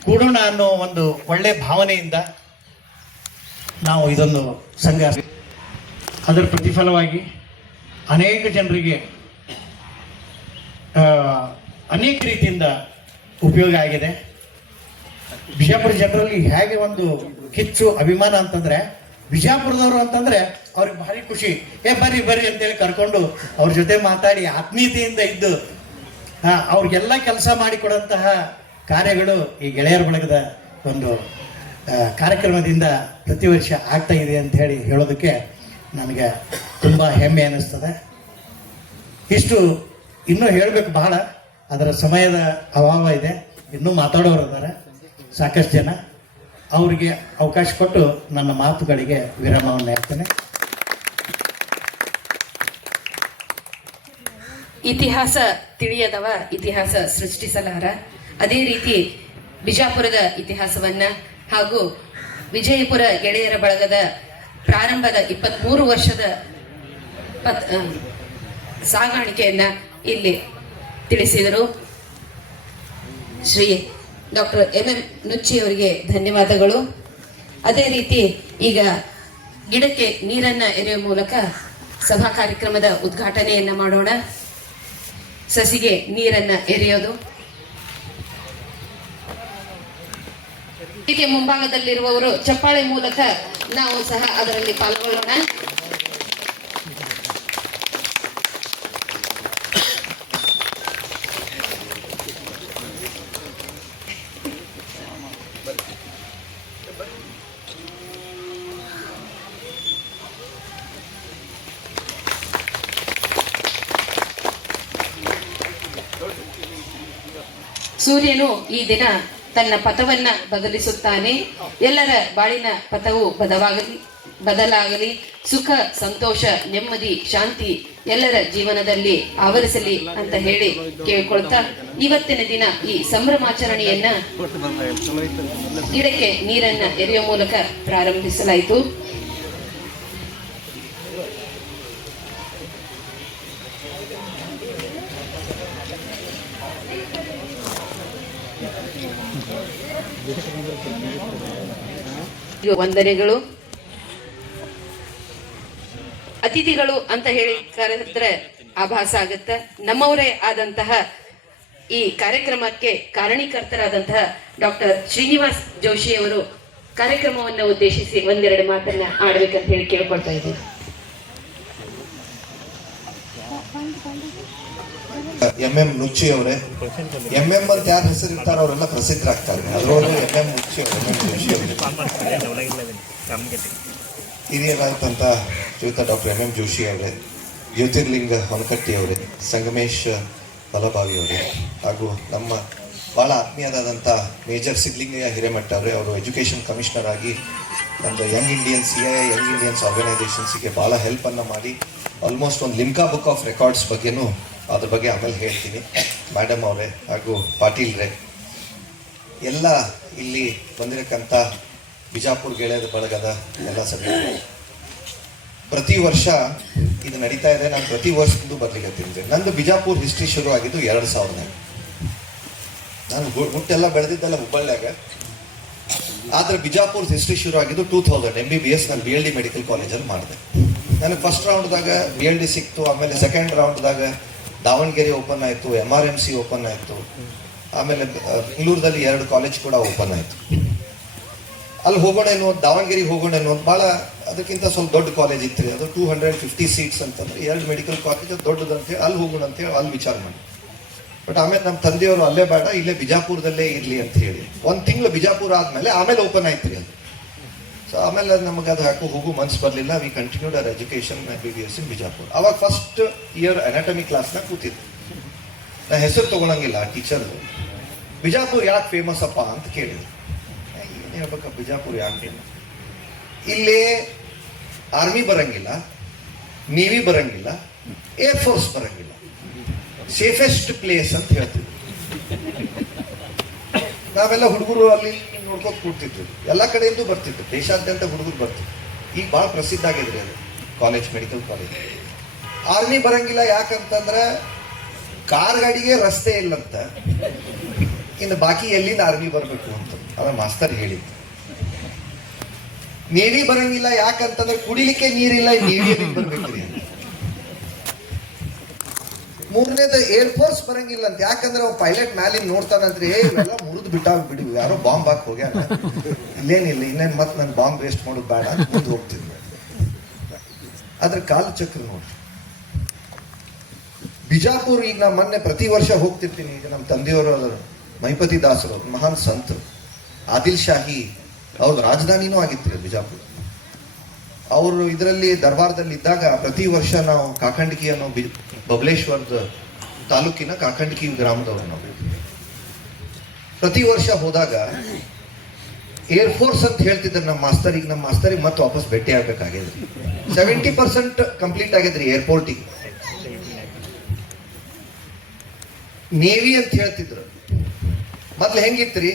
ಕೂಡೋಣ ಅನ್ನೋ ಒಂದು ಒಳ್ಳೆ ಭಾವನೆಯಿಂದ ನಾವು ಇದೊಂದು ಸಂಘ, ಅದರ ಪ್ರತಿಫಲವಾಗಿ ಅನೇಕ ಜನರಿಗೆ ಅನೇಕ ರೀತಿಯಿಂದ ಉಪಯೋಗ ಆಗಿದೆ. ಬಿಜಾಪುರ ಜನರಲ್ಲಿ ಹೇಗೆ ಒಂದು ಕಿಚ್ಚು ಅಭಿಮಾನ ಅಂತಂದ್ರೆ, ಬಿಜಾಪುರದವರು ಅಂತಂದ್ರೆ ಅವ್ರಿಗೆ ಭಾರಿ ಖುಷಿ. ಬರ್ರಿ ಅಂತೇಳಿ ಕರ್ಕೊಂಡು ಅವ್ರ ಜೊತೆ ಮಾತಾಡಿ ಆತ್ಮೀಯತೆಯಿಂದ ಇದ್ದು ಅವ್ರಿಗೆಲ್ಲ ಕೆಲಸ ಮಾಡಿಕೊಡುವಂತಹ ಕಾರ್ಯಗಳು ಈ ಗೆಳೆಯರ ಬಳಗದ ಒಂದು ಕಾರ್ಯಕ್ರಮದಿಂದ ಪ್ರತಿ ವರ್ಷ ಆಗ್ತಾ ಇದೆ ಅಂತ ಹೇಳಿ ಹೇಳೋದಕ್ಕೆ ನನಗೆ ತುಂಬ ಹೆಮ್ಮೆ ಅನ್ನಿಸ್ತದೆ. ಇಷ್ಟು ಇನ್ನೂ ಹೇಳಬೇಕು ಬಹಳ, ಅದರ ಸಮಯದ ಅಭಾವ ಇದೆ. ಇನ್ನೂ ಮಾತಾಡೋರು ಇದ್ದಾರೆ ಸಾಕಷ್ಟು ಜನ. ಅವರಿಗೆ ಅವಕಾಶ ಕೊಟ್ಟು ನನ್ನ ಮಾತುಗಳಿಗೆ ವಿರಾಮವನ್ನು ಹೇಳ್ತೇನೆ. ಇತಿಹಾಸ ತಿಳಿಯದವ ಇತಿಹಾಸ ಸೃಷ್ಟಿಸಲಾರ. ಅದೇ ರೀತಿ ಬಿಜಾಪುರದ ಇತಿಹಾಸವನ್ನ ಹಾಗೂ ವಿಜಯಪುರ ಗೆಳೆಯರ ಬಳಗದ ಪ್ರಾರಂಭದ 23 ವರ್ಷದ ಸಾಗಾಣಿಕೆಯನ್ನ ಇಲ್ಲಿ ತಿಳಿಸಿದರು. ಶ್ರೀ ಡಾಕ್ಟರ್ ಎಂ ನುಚ್ಚಿ ಅವರಿಗೆ ಧನ್ಯವಾದಗಳು. ಅದೇ ರೀತಿ ಈಗ ಗಿಡಕ್ಕೆ ನೀರನ್ನ ಎರೆಯುವ ಮೂಲಕ ಸಭಾ ಕಾರ್ಯಕ್ರಮದ ಉದ್ಘಾಟನೆಯನ್ನ ಮಾಡೋಣ. ಸಸಿಗೆ ನೀರನ್ನ ಎರೆಯೋದು. ಇದಕ್ಕೆ ಮುಂಭಾಗದಲ್ಲಿರುವವರು ಚಪ್ಪಾಳೆ ಮೂಲಕ ನಾವು ಸಹ ಅದರಲ್ಲಿ ಪಾಲ್ಗೊಳ್ಳೋಣ. ಸೂರ್ಯನು ಈ ದಿನ ತನ್ನ ಪಥವನ್ನ ಬದಲಿಸುತ್ತಾನೆ. ಎಲ್ಲರ ಬಾಳಿನ ಪಥವು ಬದಲಾಗಲಿ. ಸುಖ, ಸಂತೋಷ, ನೆಮ್ಮದಿ, ಶಾಂತಿ ಎಲ್ಲರ ಜೀವನದಲ್ಲಿ ಆವರಿಸಲಿ ಅಂತ ಹೇಳಿ ಕೇಳಿಕೊಳ್ತಾ ಇವತ್ತಿನ ದಿನ ಈ ಸಂಭ್ರಮಾಚರಣೆಯನ್ನ ಗಿಡಕ್ಕೆ ನೀರನ್ನ ಎರೆಯುವ ಮೂಲಕ ಪ್ರಾರಂಭಿಸಲಾಯಿತು. ವಂದನೆಗಳು. ಅತಿಥಿಗಳು ಅಂತ ಹೇಳಿ ಕರೆದ್ರೆ ಆಭಾಸ ಆಗುತ್ತೆ. ನಮ್ಮವರೇ ಆದಂತಹ ಈ ಕಾರ್ಯಕ್ರಮಕ್ಕೆ ಕಾರಣೀಕರ್ತರಾದಂತಹ ಡಾಕ್ಟರ್ ಶ್ರೀನಿವಾಸ್ ಜೋಶಿ ಅವರು ಕಾರ್ಯಕ್ರಮವನ್ನು ಉದ್ದೇಶಿಸಿ ಒಂದೆರಡು ಮಾತನ್ನ ಆಡ್ಬೇಕಂತ ಹೇಳಿ ಕೇಳ್ಕೊಳ್ತಾ ಇದ್ದೀನಿ. MM ನುಚ್ಚಿ ಅವರೇ, MM ಅಂತ ಯಾರು ಹೆಸರಿರ್ತಾರೋ ಅವರೆಲ್ಲ ಪ್ರಸಿದ್ಧರಾಗ್ತಾರೆ. ಅದರೊಳಗೆ MM ನುಚ್ಚಿ ಅವರು, ಹಿರಿಯರಾದಂಥ ಶ್ರೀಯುತ ಡಾಕ್ಟರ್ MM ಜೋಶಿ ಅವರೇ, ಜ್ಯೋತಿರ್ಲಿಂಗ ಹೊನಕಟ್ಟಿ ಅವರೇ, ಸಂಗಮೇಶ್ ಬಲಭಾವಿ ಅವರೇ, ಹಾಗೂ ನಮ್ಮ ಭಾಳ ಆತ್ಮೀಯರಾದಂಥ ಮೇಜರ್ ಸಿದ್ಲಿಂಗಯ್ಯ ಹಿರೇಮಠ ಅವರೇ, ಅವರು ಎಜುಕೇಷನ್ ಕಮಿಷನರ್ ಆಗಿ ನಮ್ಮದು young Indians CII young Indians ಆರ್ಗನೈಸೇಷನ್ಸಿಗೆ ಭಾಳ ಹೆಲ್ಪನ್ನು ಮಾಡಿ ಆಲ್ಮೋಸ್ಟ್ ಒಂದು ಲಿಮ್ಕಾ ಬುಕ್ ಆಫ್ ರೆಕಾರ್ಡ್ಸ್ ಬಗ್ಗೆನೂ ಅದ್ರ ಬಗ್ಗೆ ಆಮೇಲೆ ಹೇಳ್ತೀನಿ. ಮೇಡಮ್ ಅವರೇ ಹಾಗೂ ಪಾಟೀಲ್ರೇ, ಎಲ್ಲ ಇಲ್ಲಿ ಬಂದಿರಕ್ಕಂಥ ಬಿಜಾಪುರ ಗೆಳೆಯದ ಬಳಗದ ಎಲ್ಲ ಸಭ್ಯರು, ಪ್ರತಿ ವರ್ಷ ಇದು ನಡೀತಾ ಇದೆ. ನಾನು ಪ್ರತಿ ವರ್ಷದ್ದು ಬರ್ಲಿಕ್ಕೆ ನಂದು ಬಿಜಾಪುರ ಹಿಸ್ಟ್ರಿ ಶುರು ಆಗಿದ್ದು 2000. ನಾನು ಹುಟ್ಟೆಲ್ಲ ಬೆಳೆದಿದ್ದೆಲ್ಲ ಹುಬ್ಬಳ್ಳಿಯಾಗ, ಆದರೆ ಬಿಜಾಪುರ ಹಿಸ್ಟ್ರಿ ಶುರು ಆಗಿದ್ದು 2000 MBBS ನಾನು BLD ಮೆಡಿಕಲ್ ಕಾಲೇಜಲ್ಲಿ ಮಾಡಿದೆ. ನನಗೆ ಫಸ್ಟ್ ರೌಂಡ್ದಾಗ BLD ಸಿಕ್ತು. ಆಮೇಲೆ ಸೆಕೆಂಡ್ ರೌಂಡ್ದಾಗ ದಾವಣಗೆರೆ ಓಪನ್ ಆಯಿತು, MRMC ಓಪನ್ ಆಯಿತು, ಆಮೇಲೆ ಬೆಂಗಳೂರಲ್ಲಿ 2 ಕಾಲೇಜ್ ಕೂಡ ಓಪನ್ ಆಯಿತು. ಅಲ್ಲಿ ಹೋಗೋಣ ಅನ್ನೋದು, ದಾವಣಗೆರೆಗೆ ಹೋಗೋಣ ಅನ್ನೋದು ಭಾಳ, ಅದಕ್ಕಿಂತ ಸ್ವಲ್ಪ ದೊಡ್ಡ ಕಾಲೇಜ್ ಇತ್ತು. ಅದು 250 ಸೀಟ್ಸ್ ಅಂತಂದ್ರೆ 2 ಮೆಡಿಕಲ್ ಕಾಲೇಜ್ ದೊಡ್ಡದು ಅಂತೇಳಿ ಅಲ್ಲಿ ಹೋಗೋಣ ಅಂತೇಳಿ ಅಲ್ಲಿ ವಿಚಾರ ಮಾಡಿ. ಬಟ್ ಆಮೇಲೆ ನಮ್ಮ ತಂದೆಯವರು ಅಲ್ಲೇ ಬೇಡ, ಇಲ್ಲೇ ಬಿಜಾಪುರದಲ್ಲೇ ಇರಲಿ ಅಂತ ಹೇಳಿ 1 ತಿಂಗಳು ಬಿಜಾಪುರ ಆಮೇಲೆ ಓಪನ್ ಆಯ್ತು ರೀ ಅದು. ಸೊ ಆಮೇಲೆ ನಮಗೆ ಅದು ಹಾಕೋ ಹೋಗು ಮನ್ಸು ಬರಲಿಲ್ಲ. We continued our education MBBS in Bijapur. ಅವಾಗ ಫಸ್ಟ್ ಇಯರ್ ಅನಾಟಮಿ ಕ್ಲಾಸ್ನಾಗ ಕೂತಿದ್ದೆ. ನಾ ಹೆಸರು ತೊಗೊಳಂಗಿಲ್ಲ ಟೀಚರ್ದು. ಬಿಜಾಪುರ ಯಾಕೆ ಫೇಮಸ್ ಅಪ್ಪ ಅಂತ ಕೇಳಿದ್ರು. ಏನು ಹೇಳ್ಬೇಕ, ಬಿಜಾಪುರ ಯಾಕೆ ಫೇಮಸ್? ಇಲ್ಲೇ ಆರ್ಮಿ ಬರಂಗಿಲ್ಲ, ನೇವಿ ಬರಂಗಿಲ್ಲ, ಏರ್ ಫೋರ್ಸ್ ಬರಂಗಿಲ್ಲ, ಸೇಫೆಸ್ಟ್ ಪ್ಲೇಸ್ ಅಂತ ಹೇಳ್ತಿದ್ರು. ನಾವೆಲ್ಲ ಹುಡುಗರು ಅಲ್ಲಿ ನೋಡ್ಕೋತ ಕೂಡ್ತಿದ್ರು. ಎಲ್ಲ ಕಡೆಯಿಂದ ಬರ್ತಿದ್ರು, ದೇಶಾದ್ಯಂತ ಹುಡುಗರು ಬರ್ತಿದ್ರು. ಈಗ ಭಾಳ ಪ್ರಸಿದ್ಧ ಆಗಿದ್ರಿ ಅದು ಕಾಲೇಜ್, ಮೆಡಿಕಲ್ ಕಾಲೇಜ್. ಆರ್ಮಿ ಬರಂಗಿಲ್ಲ ಯಾಕಂತಂದ್ರೆ ಕಾರ್ ಗಾಡಿಗೆ ರಸ್ತೆ ಇಲ್ಲಂತ, ಇನ್ನು ಬಾಕಿ ಎಲ್ಲಿಂದ ಆರ್ಮಿ ಬರಬೇಕು ಅಂತ ಅದ ಮಾಸ್ತರ್ ಹೇಳಿದ್ದು. ನೇವಿ ಬರಂಗಿಲ್ಲ ಯಾಕಂತಂದ್ರೆ ಕುಡಿಲಿಕ್ಕೆ ನೀರಿಲ್ಲ, ನೇವಿಯಲ್ಲಿ ಬರ್ಬೇಕ್ರಿ. ಮೂರನೇದು ಏರ್ಫೋರ್ಸ್ ಬರಂಗಿಲ್ಲ ಅಂತ ಯಾಕಂದ್ರೆ ಅವ್ ಪೈಲಟ್ ಮ್ಯಾಲಿಂದ ನೋಡ್ತಾನಂದ್ರೆ ಇವೆಲ್ಲ ಮುರಿದು ಬಿಡಿ, ಯಾರೋ ಬಾಂಬ್ ಹಾಕಿ ಹೋಗ್ಯಾರ, ಇಲ್ಲೇನಿಲ್ಲ, ಇನ್ನೇನು ಮತ್ತೆ ನಾನು ಬಾಂಬ್ ವೇಸ್ಟ್ ಮಾಡೋದು ಬೇಡ ಅಂತ ಮುಂದೆ ಹೋಗ್ತಿದ್ವಿ. ಅದ್ರ ಕಾಲಚಕ್ರ ನೋಡ್ರಿ. ಬಿಜಾಪುರ ಈಗ ನಾ ಮೊನ್ನೆ ಪ್ರತಿ ವರ್ಷ ಹೋಗ್ತಿರ್ತೀನಿ. ಈಗ ನಮ್ಮ ತಂದೆಯವರು ಮಹಿಪತಿ ದಾಸರು ಮಹಾನ್ ಸಂತರು, ಆದಿಲ್ ಶಾಹಿ ಅವ್ರ ರಾಜಧಾನಿನೂ ಆಗಿತ್ತು ಬಿಜಾಪುರ. ಅವರು ಇದರಲ್ಲಿ ದರ್ಬಾರದಲ್ಲಿ ಇದ್ದಾಗ ಪ್ರತಿ ವರ್ಷ ನಾವು ಕಾಕಂಡ್ಕಿ ಅನ್ನೋ ಬಬಲೇಶ್ವರದ ತಾಲೂಕಿನ ಕಾಕಂಡ್ಕಿ ಗ್ರಾಮದವರು ನಾವು ಪ್ರತಿ ವರ್ಷ ಹೋದಾಗ ಏರ್ಫೋರ್ಸ್ ಅಂತ ಹೇಳ್ತಿದ್ರು ನಮ್ಮ ಮಾಸ್ತರ್. ಈಗ ನಮ್ಮ ಮಾಸ್ತರಿಗೆ ಮತ್ತೆ ವಾಪಸ್ ಭೇಟಿ ಆಗ್ಬೇಕಾಗಿದ್ರಿ. 70% ಕಂಪ್ಲೀಟ್ ಆಗಿದ್ರಿ ಏರ್ಪೋರ್ಟಿಗೆ. ನೇವಿ ಅಂತ ಹೇಳ್ತಿದ್ರು. ಮೊದ್ಲು ಹೆಂಗಿತ್ರಿ,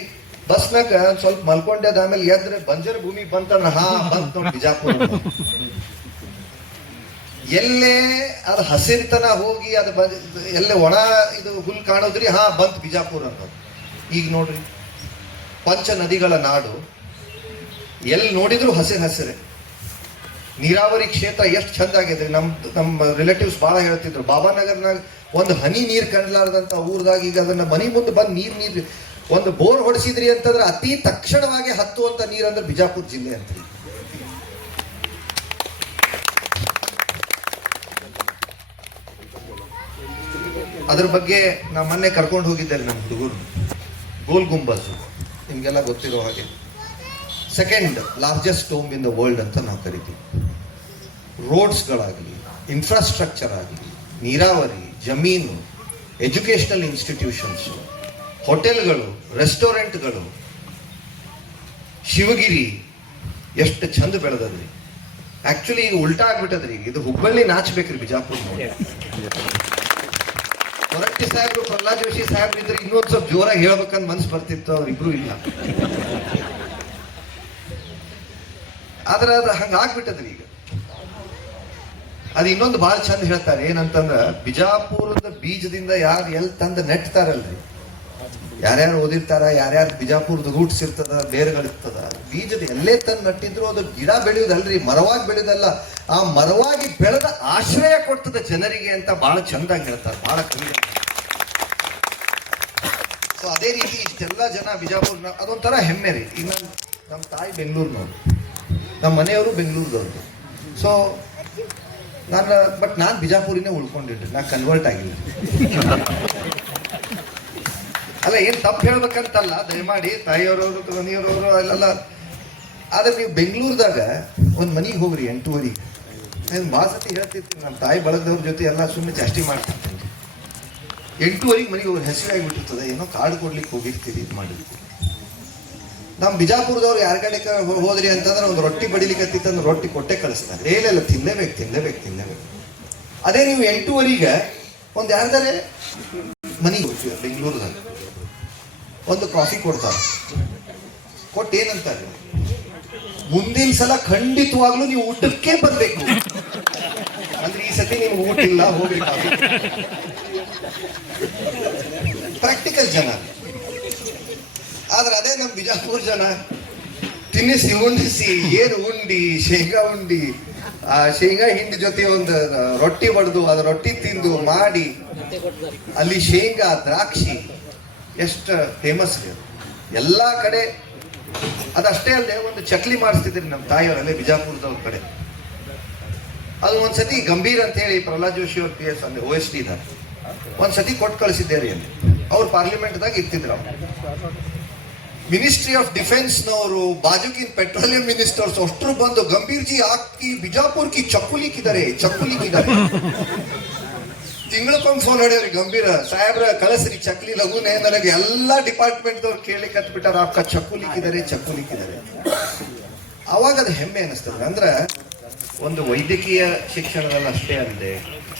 ಬಸ್ನಾಗ ಸ್ವಲ್ಪ ಮಲ್ಕೊಂಡದ, ಆಮೇಲೆ ಎದ್ರೆ ಬಂಜರ್ ಭೂಮಿ ಬಂತಂದ್ರ ಬಂತ ನೋಡಿ ಬಿಜಾಪುರ. ಎಲ್ಲೇ ಅದು ಹಸಿರ್ತನ ಹೋಗಿ ಅದು ಎಲ್ಲೇ ಒಣ ಇದು ಹುಲ್ ಕಾಣೋದ್ರಿ, ಬಂತ ಬಿಜಾಪುರ ಅನ್ನೋದು. ಈಗ ನೋಡ್ರಿ, ಪಂಚ ನದಿಗಳ ನಾಡು, ಎಲ್ಲಿ ನೋಡಿದ್ರು ಹಸಿರೇ. ನೀರಾವರಿ ಕ್ಷೇತ್ರ ಎಷ್ಟು ಚಂದ ಆಗಿದೆ. ನಮ್ಮ ರಿಲೇಟಿವ್ಸ್ ಭಾಳ ಹೇಳ್ತಿದ್ರು, ಬಾಬಾನಗರ್ನಾಗ ಒಂದು ಹನಿ ನೀರು ಕಂಡ್ಲಾರ್ದಂತ ಊರ್ದಾಗ ಈಗ ಅದನ್ನ ಮನಿ ಮುಂದೆ ಬಂದು ನೀರು ಒಂದು ಬೋರ್ ಹೊಡಿಸಿದ್ರಿ ಅಂತಂದ್ರೆ ಅತಿ ತಕ್ಷಣವಾಗಿ ಹತ್ತುವಂತ ನೀರಂದ್ರೆ ಬಿಜಾಪುರ ಜಿಲ್ಲೆ ಅಂತ. ಅದ್ರ ಬಗ್ಗೆ ನಾ ಮೊನ್ನೆ ಕರ್ಕೊಂಡು ಹೋಗಿದ್ದೆ ನಮ್ಮ ಹುಡುಗರು. ಗೋಲ್ ಗುಂಬಜ್ ನಿಮ್ಗೆಲ್ಲ ಗೊತ್ತಿರೋ ಹಾಗೆ second largest tomb in the world ಅಂತ ನಾವು ಕರಿತೀವಿ. ರೋಡ್ಸ್ಗಳಾಗಲಿ, ಇನ್ಫ್ರಾಸ್ಟ್ರಕ್ಚರ್ ಆಗಲಿ, ನೀರಾವರಿ, ಜಮೀನು, ಎಜುಕೇಷನಲ್ ಇನ್ಸ್ಟಿಟ್ಯೂಷನ್ಸು, ಹೋಟೆಲ್ಗಳು, ರೆಸ್ಟೋರೆಂಟ್ಗಳು, ಶಿವಗಿರಿ ಎಷ್ಟು ಚಂದ ಬೆಳೆದದ್ರಿ. ಆಕ್ಚುಲಿ ಈಗ ಉಲ್ಟಾ ಆಗ್ಬಿಟ್ಟದ್ರಿ. ಇದು ಹುಬ್ಬಳ್ಳಿ ನಾಚ್ಬೇಕ್ರಿ ಬಿಜಾಪುರ. ಹೊರಟ್ಟಿ ಸಾಹೇಬ್ರು ಪ್ರಹ್ಲಾದ್ ಜೋಶಿ ಸಾಹೇಬ್ರು ಇದ್ರೆ ಇನ್ನೊಂದು ಸ್ವಲ್ಪ ಜೋರಾಗಿ ಹೇಳ್ಬೇಕಂತ ಮನ್ಸು ಬರ್ತಿತ್ತು, ಅವ್ರಿಬ್ರು ಇಲ್ಲ. ಆದ್ರೆ ಅದು ಹಂಗಾಗ್ಬಿಟ್ಟದ್ರಿ ಈಗ. ಅದು ಇನ್ನೊಂದು ಬಹಳ ಚಂದ ಹೇಳ್ತಾರೆ, ಏನಂತಂದ್ರ ಬಿಜಾಪುರದ ಬೀಜದಿಂದ ಯಾರು ಎಲ್ಲಿ ತಂದ ನೆಟ್ತಾರಲ್ರಿ, ಯಾರ್ಯಾರು ಓದಿರ್ತಾರ, ಯಾರ್ಯಾರು ಬಿಜಾಪುರದ ರೂಟ್ಸ್ ಇರ್ತದ, ಬೇರುಗಳಿರ್ತದ, ಬೀಜದ ಎಲ್ಲೇ ತಂದು ನಟ್ಟಿದ್ರು ಅದು ಗಿಡ ಬೆಳೆಯುವುದಲ್ರಿ, ಮರವಾಗಿ ಬೆಳೆಯುವುದಲ್ಲ, ಆ ಮರವಾಗಿ ಬೆಳೆದ ಆಶ್ರಯ ಕೊಡ್ತದ ಜನರಿಗೆ ಅಂತ ಬಹಳ ಚಂದಾಗಿ ಹೇಳ್ತಾರೆ, ಬಹಳ ಕಮ್ಮಿ. ಸೊ ಅದೇ ರೀತಿ ಇಷ್ಟೆಲ್ಲ ಜನ ಬಿಜಾಪುರ, ಅದೊಂಥರ ಹೆಮ್ಮೆ ರೀ. ಈಗ ನಮ್ಮ ತಾಯಿ ಬೆಂಗಳೂರಿನವ್ರು, ನಮ್ಮ ಮನೆಯವರು ಬೆಂಗಳೂರದವ್ರು. ಸೊ ನಾನು ಬಿಜಾಪುರಿನೇ ಉಳ್ಕೊಂಡಿದ್ರಿ, ನಾ ಕನ್ವರ್ಟ್ ಆಗಿಲ್ಲ. ಅಲ್ಲ, ಏನು ತಪ್ಪು ಹೇಳ್ಬೇಕಂತಲ್ಲ, ದಯಮಾಡಿ ತಾಯಿಯವರವರು ಮನೆಯವರವರು ಅಲ್ಲೆಲ್ಲ. ಆದ್ರೆ ನೀವು ಬೆಂಗಳೂರದಾಗ ಒಂದು ಮನೆಗೆ ಹೋಗ್ರಿ 8:30. ನಾನು ಭಾಳ ಸತಿ ಹೇಳ್ತಿರ್ತೀನಿ, ನಮ್ಮ ತಾಯಿ ಬಳಗದವ್ರ ಜೊತೆ ಎಲ್ಲ ಸುಮ್ಮನೆ ಜಾಸ್ತಿ ಮಾಡ್ತಿರ್ತೀನಿ. 8:30 ಮನೆಗೆ ಹೋಗಿ ಹಸಿವೆ ಆಗಿಬಿಟ್ಟಿರ್ತದೆ, ಏನೋ ಕಾರ್ಡ್ ಕೊಡ್ಲಿಕ್ಕೆ ಹೋಗಿರ್ತೀರಿ, ಇದು ಮಾಡಿರ್ತೀವಿ. ನಮ್ಮ ಬಿಜಾಪುರದವ್ರು ಯಾರ ಕಡೆ ಹೋದ್ರಿ ಅಂತಂದ್ರೆ ಒಂದು ರೊಟ್ಟಿ ಬಡಿಲಿಕ್ಕೆ ರೊಟ್ಟಿ ಕೊಟ್ಟೆ ಕಳಿಸ್ತಾರೆ. ಏನೆಲ್ಲ ತಿನ್ಲೇಬೇಕು. ಅದೇ ನೀವು 8:30 ಒಂದು ಯಾರ್ದಾರೆ ಮನೆಗೆ ಹೋಗ್ತೀವಿ ಬೆಂಗಳೂರದಾಗ, ಒಂದು ಕಾಫಿ ಕೊಡ್ತಾರೆ. ಕೊಟ್ಟು ಏನಂತಾರೆ, ಮುಂದಿನ ಸಲ ಖಂಡಿತವಾಗ್ಲೂ ನೀವು ಊಟಕ್ಕೆ ಬರ್ಬೇಕು, ಅಂದ್ರೆ ಈ ಸತಿ ನಿಮ್ಗೆ ಊಟ ಇಲ್ಲ, ಹೋಗ್ರಿ ಕಾಫಿ. ಪ್ರಾಕ್ಟಿಕಲ್ ಜನ. ಆದ್ರೆ ಅದೇ ನಮ್ಮ ಬಿಜಾಪುರ ಜನ ತಿನ್ನಿಸಿ ಉಂಡಿಸಿ, ಏನು ಉಂಡಿ, ಶೇಂಗಾ ಉಂಡಿ, ಆ ಶೇಂಗಾ ಹಿಂಡಿ ಜೊತೆ ಒಂದು ರೊಟ್ಟಿ ಬಡ್ದು, ಅದು ರೊಟ್ಟಿ ತಿಂದು ಮಾಡಿ, ಅಲ್ಲಿ ಶೇಂಗಾ, ದ್ರಾಕ್ಷಿ ಎಷ್ಟು ಫೇಮಸ್ ಎಲ್ಲ ಕಡೆ. ಅದಷ್ಟೇ ಅಲ್ಲದೆ ಒಂದು ಚಕ್ಲಿ ಮಾಡಿಸ್ತಿದ್ರಿ ನಮ್ಮ ತಾಯಿಯವರಲ್ಲೇ ಬಿಜಾಪುರದವ್ರ ಕಡೆ. ಅದು ಒಂದ್ಸತಿ ಗಂಭೀರ್ ಅಂತ ಹೇಳಿ ಪ್ರಹ್ಲಾದ್ ಜೋಶಿ ಅವ್ರ PS ಅಲ್ಲಿ OSD ಇದ್ದಾರೆ, ಒಂದ್ಸತಿ ಕೊಟ್ಟು ಕಳಿಸಿದ್ದೇರಿ ಅಲ್ಲಿ. ಅವ್ರು ಪಾರ್ಲಿಮೆಂಟ್ದಾಗ ಇರ್ತಿದ್ರು. ಮಿನಿಸ್ಟ್ರಿ ಆಫ್ ಡಿಫೆನ್ಸ್ನವರು, ಬಾಜುಕಿನ್ ಪೆಟ್ರೋಲಿಯಂ ಮಿನಿಸ್ಟರ್ಸ್ ಅಷ್ಟರು ಬಂದು, ಗಂಭೀರ್ ಜಿ ಆಕಿ ಬಿಜಾಪುರ್ ಕಿ ಚಕ್ಕುಲಿಕ್ಕಿದ್ದಾರೆ. ತಿಂಗಳಕ್ಕೊಂದು ಫೋನ್ ಹೊಡೆಯವ್ರಿ ಗಂಭೀರ ಸಾಹೇಬ್ರ, ಕಳಿಸ್ರಿ ಚಕ್ಲಿ ಲಘುನೇ. ನನಗೆ ಎಲ್ಲ ಡಿಪಾರ್ಟ್ಮೆಂಟ್ದವ್ರು ಕೇಳಿ ಕತ್ಬಿಟ್ಟಾರ, ಅಕ್ಕ ಚಕ್ಕುಲಿಕ್ಕಿದ್ದಾರೆ. ಅವಾಗ ಅದು ಹೆಮ್ಮೆ ಅನಿಸ್ತದೆ. ಅಂದ್ರೆ ಒಂದು ವೈದ್ಯಕೀಯ ಶಿಕ್ಷಣದಲ್ಲಿ ಅಷ್ಟೇ ಅಲ್ಲದೆ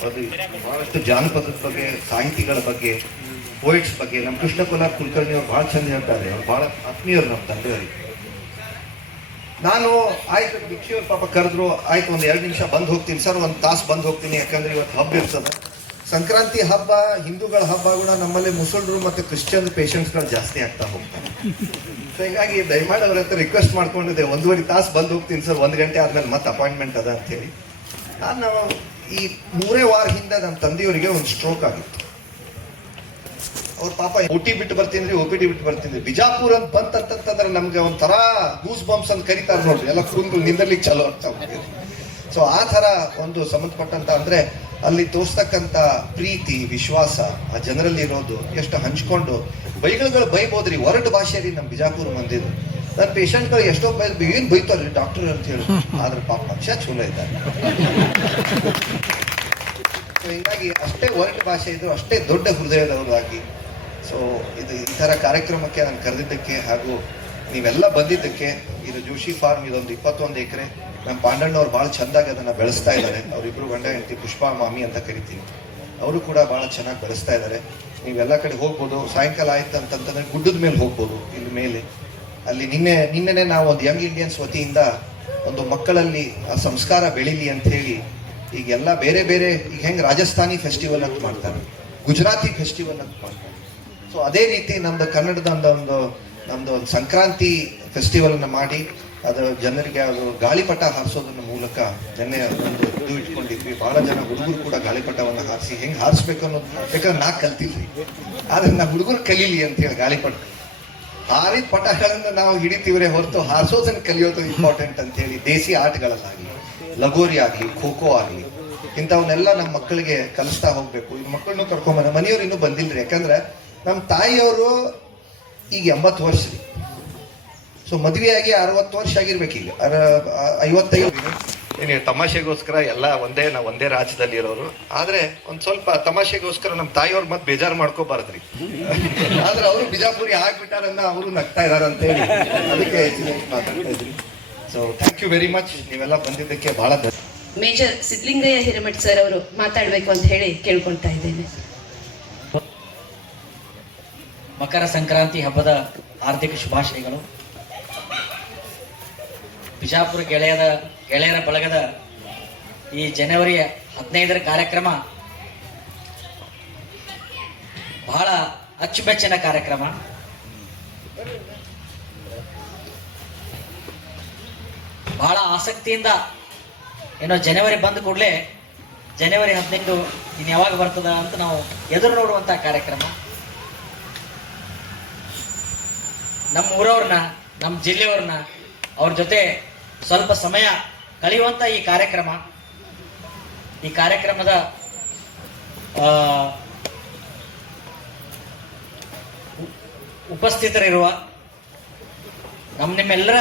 ಅದು ಬಹಳಷ್ಟು ಜಾನಪದದ ಬಗ್ಗೆ, ಸಾಹಿತಿಗಳ ಬಗ್ಗೆ, ಪೋಯಿಟ್ಸ್ ಬಗ್ಗೆ. ನಮ್ಮ ಕೃಷ್ಣ ಕುಲಾರ್ ಕುಲಕರ್ಣಿ ಅವ್ರು ಭಾಳ ಚಂದ ಹೇಳ್ತಾರೆ, ಅವ್ರು ಭಾಳ ಆತ್ಮೀಯರು ನಮ್ಮ ತಂದೆಯವರಿಗೆ. ನಾನು ಆಯ್ತು ಭಿಕ್ಷಿಯವ್ರು ಪಾಪ ಕರೆದ್ರು, ಆಯ್ತು ಒಂದು 2 ನಿಮಿಷ ಬಂದು ಹೋಗ್ತೀನಿ ಸರ್, ಒಂದು ತಾಸು ಬಂದು ಹೋಗ್ತೀನಿ, ಯಾಕಂದ್ರೆ ಇವತ್ತು ಹಬ್ಬ ಇರ್ತದೆ, ಸಂಕ್ರಾಂತಿ ಹಬ್ಬ, ಹಿಂದೂಗಳ ಹಬ್ಬ ಕೂಡ ನಮ್ಮಲ್ಲಿ ಮುಸಲ್ರು ಮತ್ತು ಕ್ರಿಶ್ಚಿಯನ್ ಪೇಷಂಟ್ಸ್ಗಳು ಜಾಸ್ತಿ ಆಗ್ತಾ ಹೋಗ್ತಾರೆ. ಸೊ ಹೀಗಾಗಿ ದಯಮಾಡಿ ಅವ್ರ ಹತ್ರ ರಿಕ್ವೆಸ್ಟ್ ಮಾಡ್ಕೊಂಡಿದ್ದೆ, 1.5 ತಾಸು ಬಂದು ಹೋಗ್ತೀನಿ ಸರ್, 1 ಗಂಟೆ ಆದ್ಮೇಲೆ ಮತ್ತೆ ಅಪಾಯಿಂಟ್ಮೆಂಟ್ ಅದ ಅಂತೇಳಿ. ನಾನು ಈ 3 ವಾರ ಹಿಂದೆ ನಮ್ಮ ತಂದೆಯವರಿಗೆ ಒಂದು ಸ್ಟ್ರೋಕ್ ಆಗಿತ್ತು. ಅವ್ರ ಪಾಪ OT ಬಿಟ್ಟು ಬರ್ತೀನಿ, OPD ಬಿಟ್ಟು ಬರ್ತೀನಿ. ಬಿಜಾಪುರ ಅಂತ ಬಂತಂತಂದ್ರೆ ನಮ್ಗೆ ಒಂಥರ ಗೂಸ್ ಬಂಪ್ಸ್ ಅಂತ ಕರೀತಾರೆ ನೋಡ್ರಿ, ಎಲ್ಲ ಕುಂದು ನಿಂದರ್ಲಿಕ್ಕೆ ಚಲೋ ಆಗ್ತಾ. ಸೊ ಆ ಥರ ಒಂದು ಸಂಬಂಧಪಟ್ಟಂತ ಅಂದ್ರೆ ಅಲ್ಲಿ ತೋರಿಸ್ತಕ್ಕಂಥ ಪ್ರೀತಿ, ವಿಶ್ವಾಸ, ಆ ಜನರಲ್ಲಿ ಇರೋದು ಎಷ್ಟು ಹಂಚ್ಕೊಂಡು ಬೈಗಳು ಬೈಬೋದ್ರಿ. ಹೊರಟು ಭಾಷೆ ರೀ ನಮ್ಮ ಬಿಜಾಪುರ ಮಂದಿದು. ನನ್ನ ಪೇಷಂಟ್ಗಳು ಎಷ್ಟೋ ಏನು ಬೈತಾರ್ರಿ ಡಾಕ್ಟರ್ ಅಂತ ಹೇಳಿ, ಆದ್ರೆ ಪಾಪ ಮನುಷ್ಯ ಚಲೋ ಇದ್ದಾರೆ. ಸೊ ಹೀಗಾಗಿ ಅಷ್ಟೇ ಹೊರಟು ಭಾಷೆ ಇದ್ರು, ಅಷ್ಟೇ ದೊಡ್ಡ ಹೃದಯದವರಾಗಿ. ಸೊ ಇದು ಈ ಥರ ಕಾರ್ಯಕ್ರಮಕ್ಕೆ ನಾನು ಕರೆದಿದ್ದಕ್ಕೆ ಹಾಗೂ ನೀವೆಲ್ಲ ಬಂದಿದ್ದಕ್ಕೆ. ಇದು ಜೋಶಿ ಫಾರ್ಮ್, ಇದೊಂದು 21 ಎಕರೆ. ನಮ್ಮ ಪಾಂಡಣ್ಣವ್ರು ಭಾಳ ಚೆಂದಾಗಿ ಅದನ್ನು ಬೆಳೆಸ್ತಾ ಇದ್ದಾರೆ. ಅವರಿಬ್ಬರು ಗಂಡ ಹೆಂಡತಿ, ಪುಷ್ಪಾ ಮಾಮಿ ಅಂತ ಕರಿತೀನಿ. ಅವರು ಕೂಡ ಭಾಳ ಚೆನ್ನಾಗಿ ಬೆಳೆಸ್ತಾ ಇದ್ದಾರೆ. ನೀವೆಲ್ಲ ಕಡೆ ಹೋಗ್ಬೋದು. ಸಾಯಂಕಾಲ ಆಯ್ತು ಅಂತಂತಂದ್ರೆ ಗುಡ್ಡದ ಮೇಲೆ ಹೋಗ್ಬೋದು. ಇಲ್ಲಿ ಮೇಲೆ ಅಲ್ಲಿ ನಿನ್ನೆನೆ ನಾವು ಒಂದು ಯಂಗ್ ಇಂಡಿಯನ್ಸ್ ವತಿಯಿಂದ ಒಂದು ಮಕ್ಕಳಲ್ಲಿ ಆ ಸಂಸ್ಕಾರ ಬೆಳೀಲಿ ಅಂತ ಹೇಳಿ ಈಗೆಲ್ಲ ಬೇರೆ ಬೇರೆ, ಈಗ ಹೆಂಗೆ ರಾಜಸ್ಥಾನಿ ಫೆಸ್ಟಿವಲ್ ಅಂತ ಮಾಡ್ತಾರೆ, ಗುಜರಾತಿ ಫೆಸ್ಟಿವಲ್ ಅಂತ ಮಾಡ್ತಾರೆ. ಸೊ ಅದೇ ರೀತಿ ನಮ್ದು ಕನ್ನಡದ ನಮ್ದು ಒಂದು ಸಂಕ್ರಾಂತಿ ಫೆಸ್ಟಿವಲ್ ಅನ್ನ ಮಾಡಿ ಅದು ಜನರಿಗೆ ಅದು ಗಾಳಿಪಟ ಹಾರಿಸೋದ್ರ ಮೂಲಕ ನಿನ್ನೆ ಒಂದು ಇದು ಇಟ್ಕೊಂಡಿದ್ವಿ. ಬಹಳ ಜನ ಹುಡುಗರು ಕೂಡ ಗಾಳಿಪಟವನ್ನು ಹಾರಿಸಿ ಹೆಂಗೆ ಹಾರಿಸ್ಬೇಕು ಅನ್ನೋದು, ಯಾಕಂದ್ರೆ ನಾ ಕಲ್ತಿಲ್ರಿ, ಆದ್ರೆ ನಾ ಹುಡುಗರು ಕಲೀಲಿ ಅಂತ ಹೇಳಿ ಗಾಳಿಪಟ ಹಾರಿದ ಪಟಗಳನ್ನು ನಾವು ಹಿಡಿತೀವ್ರೆ ಹೊರತು ಹಾರಿಸೋದನ್ನು ಕಲಿಯೋದು ಇಂಪಾರ್ಟೆಂಟ್ ಅಂತ ಹೇಳಿ ದೇಸಿ ಆಟಗಳಲ್ಲಾಗಲಿ, ಲಗೋರಿ ಆಗಲಿ, ಖೋ ಖೋ ಆಗಲಿ, ಇಂಥವನ್ನೆಲ್ಲ ನಮ್ಮ ಮಕ್ಕಳಿಗೆ ಕಲಿಸ್ತಾ ಹೋಗ್ಬೇಕು. ಈ ಮಕ್ಕಳನ್ನು ಕರ್ಕೊಂಬಂದ ಮನೆಯವ್ರು ಇನ್ನೂ ಬಂದಿಲ್ರಿ, ಯಾಕಂದ್ರೆ ನಮ್ಮ ತಾಯಿಯವರು ಈಗ 80 ವರ್ಷ ರೀ. ಸೊ ಮದುವೆಯಾಗಿ 60 ವರ್ಷ ಆಗಿರ್ಬೇಕೀಗ, 55 ನೀವು ತಮಾಷೆಗೋಸ್ಕರ ಎಲ್ಲ ನಾವು ಒಂದೇ ರಾಜ್ಯದಲ್ಲಿ ಇರೋರು, ಆದರೆ ಒಂದು ಸ್ವಲ್ಪ ತಮಾಷೆಗೋಸ್ಕರ ನಮ್ಮ ತಾಯಿಯವ್ರ ಮತ್ತೆ ಬೇಜಾರು ಮಾಡ್ಕೋಬಾರ್ದ್ರಿ. ಆದ್ರೆ ಅವರು ಬಿಜಾಪುರಿ ಆಗ್ಬಿಟ್ಟಾರನ್ನ ಅವರು ನಗ್ತಾ ಇದಾರೆ ಅಂತ ಹೇಳಿ ಅದಕ್ಕೆ ಮಾತಾಡ್ತಾ ಇದ್ರಿ. So thank you very much, ನೀವೆಲ್ಲ ಬಂದಿದ್ದಕ್ಕೆ ಬಹಳ ಮೇಜರ್ ಸಿದ್ಲಿಂಗಯ್ಯ ಹಿರೇಮಠ್ ಸರ್ ಅವರು ಮಾತಾಡಬೇಕು ಅಂತ ಹೇಳಿ ಕೇಳ್ಕೊಳ್ತಾ ಇದ್ದೇನೆ. ಮಕರ ಸಂಕ್ರಾಂತಿ ಹಬ್ಬದ ಹಾರ್ದಿಕ ಶುಭಾಶಯಗಳು. ಬಿಜಾಪುರ ಗೆಳೆಯರ ಬಳಗದ ಈ ಜನವರಿ 15ರ ಕಾರ್ಯಕ್ರಮ ಬಹಳ ಅಚ್ಚುಮೆಚ್ಚಿನ ಕಾರ್ಯಕ್ರಮ. ಬಹಳ ಆಸಕ್ತಿಯಿಂದ ಏನೋ ಜನವರಿ ಬಂದ ಕೂಡಲೇ ಜನವರಿ 15 ಇನ್ನು ಯಾವಾಗ ಬರ್ತದ ಅಂತ ನಾವು ಎದುರು ನೋಡುವಂಥ ಕಾರ್ಯಕ್ರಮ. ನಮ್ಮ ಊರವ್ರನ್ನ, ನಮ್ಮ ಜಿಲ್ಲೆಯವ್ರನ್ನ, ಅವ್ರ ಜೊತೆ ಸ್ವಲ್ಪ ಸಮಯ ಕಳೆಯುವಂಥ ಈ ಕಾರ್ಯಕ್ರಮದ ಉಪಸ್ಥಿತರಿರುವ ನಿಮ್ಮೆಲ್ಲರ